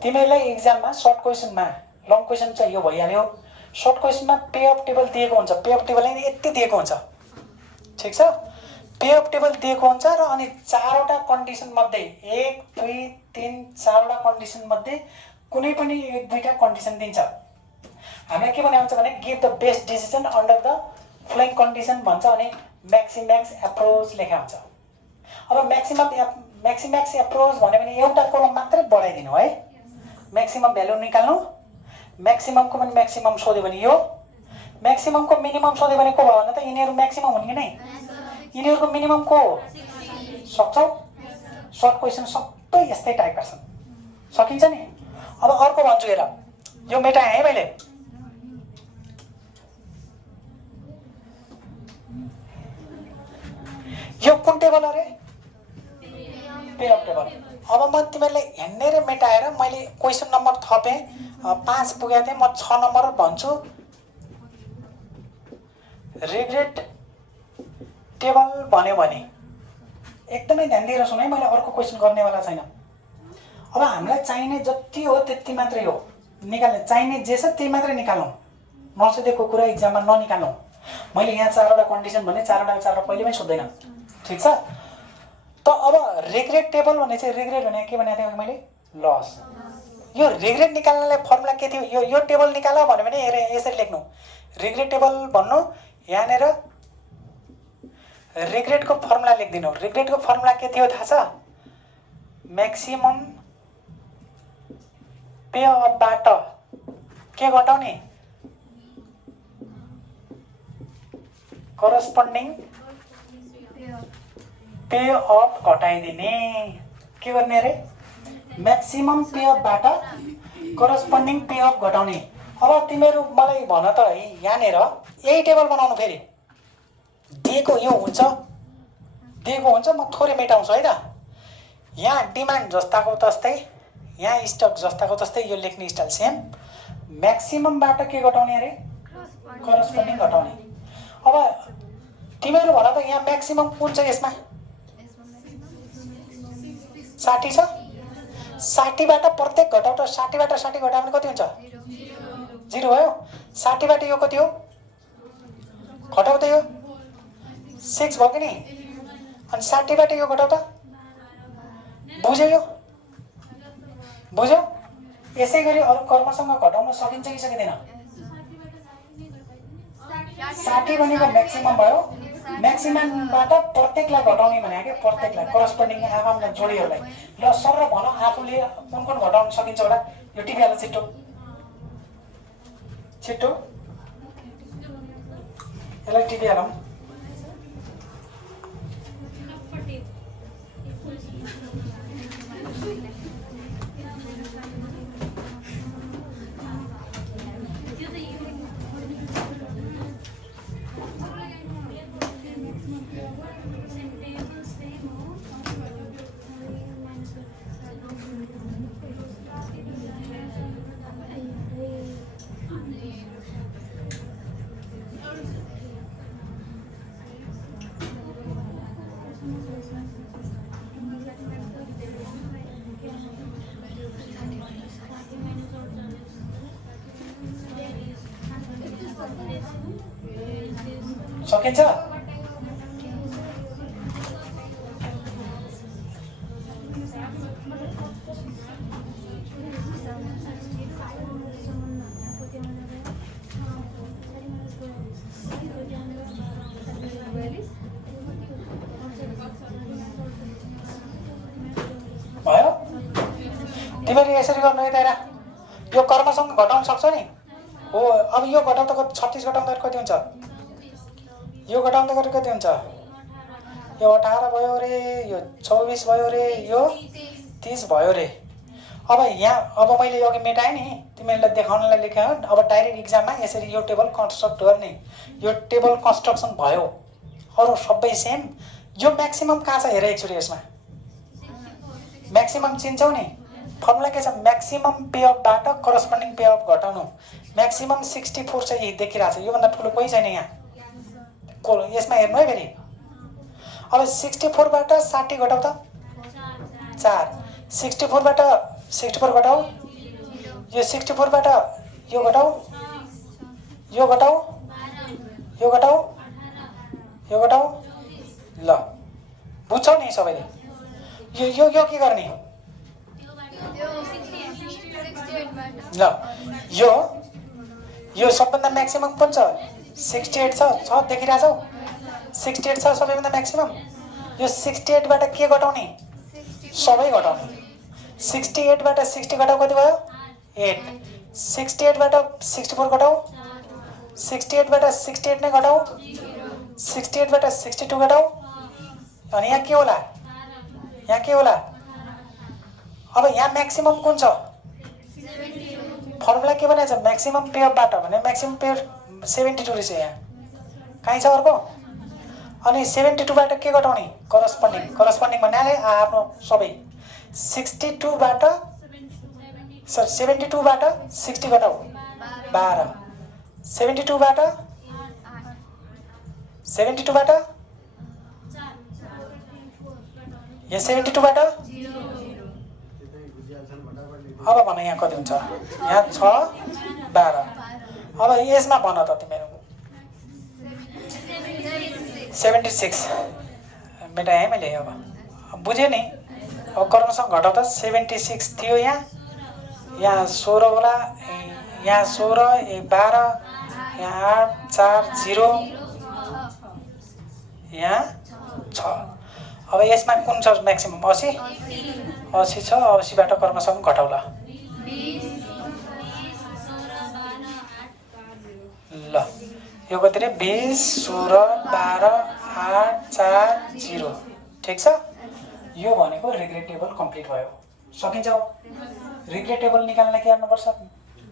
तिमीहरूलाई एक्जाममा सर्ट क्वेसनमा, लङ क्वेसन चाहिँ यो भइहाल्यो। सर्ट क्वेसनमा पे अफ टेबल दिएको हुन्छ। पे अफ टेबल यति दिएको हुन्छ, ठिक छ? पे अफ टेबल दिएको हुन्छ र अनि 4वटा कन्डिसन मध्ये 1, 2, 3, 4वटा कन्डिसन मध्ये कुनै पनि 1-2टा कन्डिसन दिन्छ। हामीलाई के भने हुन्छ भने give the best decision under the following condition भन्छ अनि म्याक्सिम्याक्स एप्रोच लेखा हुन्छ। अब म्याक्सिम्याक्स एप्रोच भन्यो भने एउटा कोलम मात्रै बढाइदिनु है। म्याक्सिमम भ्यालु निकाल्नु, म्याक्सिममको पनि म्याक्सिमम सोध्यो भने यो, म्याक्सिममको मिनिमम सोध्यो भने को भयो भने त यिनीहरू म्याक्सिमम हुन् कि नै? यिनीहरूको मिनिमम को हो? सक्छौ? सर्ट क्वेसन सबै यस्तै टाइपका छन्, सकिन्छ नि। अब अर्को भन्छु हेर, यो मेटाएँ है मैले। यो कुन टेबल अरे? Pay of table. अब म तिमीहरूलाई हेर्ने मेटाएर मैले क्वेसन नम्बर थपेँ, 5 पुगेको थिएँ, म 6 नम्बर भन्छु। रिग्रेट टेबल भन्यो भने एकदमै ध्यान दिएर सुन है, मैले अर्को क्वेसन गर्नेवाला छैन। अब हामीलाई चाहिने जति हो त्यति मात्रै हो निकाल्ने, चाहिने जे छ त्यही मात्रै निकालौँ, नसोधेको कुरा इक्जाममा ननिकालौँ। मैले यहाँ 4वटा कन्डिसन भने 4वटा कहिले पनि सोध्दैन, ठिक छ? त अब रिग्रेट टेबल भने चाहिँ रिग्रेट भने के भनेको थिएँ मैले? लस। यो रिग्रेट निकाल्नलाई फर्मुला के थियो? यो टेबल निकाल भन्यो भने यसरी लेख्नु, रिग्रेट टेबल भन्नु, यहाँनिर रिग्रेटको फर्मुला लेखिदिनु। रिग्रेटको फर्मुला के थियो थाहा छ? म्याक्सिमम पे अफबाट के घटाउने? करस्पोन्डिङ पे अफ घटाइदिने। के गर्ने अरे? म्याक्सिमम पे अफबाट करस्पोन्डिङ पे अफ घटाउने। अब तिमीहरू मलाई भन त है, यहाँनिर यही टेबल बनाउनु, फेरि दिएको यो हुन्छ, दिएको हुन्छ, म थोरै मेटाउँछु है त। यहाँ डिमान्ड जस्ताको तस्तै, यहाँ स्टक जस्ताको तस्तै, यो लेख्ने स्टाइल सेम। म्याक्सिममबाट के घटाउने अरे? करस्पोन्डिङ घटाउने। अब तिमीहरू भन त यहाँ म्याक्सिमम कुन छ? यसमा 60 छ। 60बाट प्रत्येक घटाउ त 60बाट 60 घटायो भने कति हुन्छ? 0 भयो। 60बाट यो कति हो? घटाउ त यो 6 भयो कि नि? अनि 60बाट यो घटाउ त, बुझ्यो? यो बुझ्यो? यसै गरी अरू कर्मसँग घटाउन सकिन्छ कि सकिँदैन? 60 भनेको म्याक्सिमम भयो। म्याक्सिममबाट प्रत्येकलाई घटाउने भने के? प्रत्येकलाई, करस्पोन्डिङ आफूलाई जोडीहरूलाई। ल सर भन, आफूले कुन कुन घटाउन सकिन्छ होला? यो टिपिहाल छिट्टो छिट्टो, यसलाई टिपिहालौँ। सकिन्छ? भयो? तिमीले यसरी गर्नु है त। यो कर्मसँग घटाउन सक्छ नि? हो। अब यो घटाउँदा 36 घटाउँदा कति हुन्छ? यो घटाउँदा कति हुन्छ? यो 18 भयो रे, यो 24 भयो रे, यो 30 भयो रे। अब यहाँ अब मैले अघि मेटाएँ नि, तिमीहरूलाई देखाउनलाई लेखेँ। अब डाइरेक्ट इक्जाममा यसरी यो टेबल कन्स्ट्रक्ट गर्ने, यो टेबल कन्स्ट्रक्सन भयो, अरू सबै सेम। यो म्याक्सिमम कहाँ छ हेर एकचोटि। यसमा म्याक्सिमम चिन्छौ नि? फर्मुला के छ? म्याक्सिमम पे अफबाट करस्पोन्डिङ पे अफ घटाउनु। म्याक्सिमम 64 चाहिँ देखिरहेको छ, योभन्दा ठुलो कोही छैन यहाँ। यसमा हेर्नु है फेरि। अब 64बाट 60 घटाउ त 4, 64बाट 64 घटाउ, यो 64बाट यो घटाउ, यो घटाउ, यो घटाउ, यो घटाउ। ल बुझ्छौ नि सबैले? यो के गर्ने? ल यो सबभन्दा म्याक्सिमम कुन छ? 68 छ, देखिरहेछौ? 68 छ सबैभन्दा म्याक्सिमम। यो 68बाट के घटाउने? सबै घटाउने। 68बाट 60 घटाउ कति भयो? 8। 68बाट 64 घटाउ, 68 बाट 68 नै घटाऊ 68 बाट 62 घटाऊ अनि यहाँ के होला यहाँ के होला अब यहाँ म्याक्सिमम कुन छ फर्मुला के भनेको छ म्याक्सिमम पेयरबाट भने म्याक्सिमम पेयर 72 रहेछ यहाँ कहीँ छ अर्को अनि 72 बाट के घटाउने करस्पन्डिङ भन्नाले आफ्नो सबै 62 बाट सर 72 बाट 60 घटाऊ 12 72 बाट 72 बाट यहाँ 72 बाट अब भन यहाँ कति हुन्छ यहाँ 6 12 अब यसमा भन त तिमीहरू 76 मेटाएँ मैले अब बुझ्यो नि अब कर्मसँग घटाउँदा 76 थियो यहाँ 16 होला यहाँ 16 12 यहाँ 8 4 0 यहाँ 6 अब यसमा कुन छ म्याक्सिमम 80 छ 80 बाट कर्मसँग घटाउला ल यो कति रे 20 16 12 8 4 0 ठीक छ यो भनेको रिग्रेड टेबल कम्प्लिट भयो सकिन्छ रिग्रेड टेबल निकाल्न के गर्नुपर्छ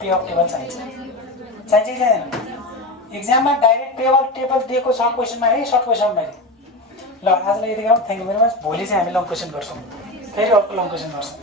पे अफ टेबल चाहिन्छ कि चाहिँदैन एक्जाममा डाइरेक्ट टेबल दिएको छ क्वेसनमा है सर्ट क्वेसन मैले ल आजलाई यति गरौँ थ्याङ्क यू भेरी मच भोलि चाहिँ हामी लङ क्वेसन गर्छौँ फेरि अर्को लङ क्वेसन गर्छौँ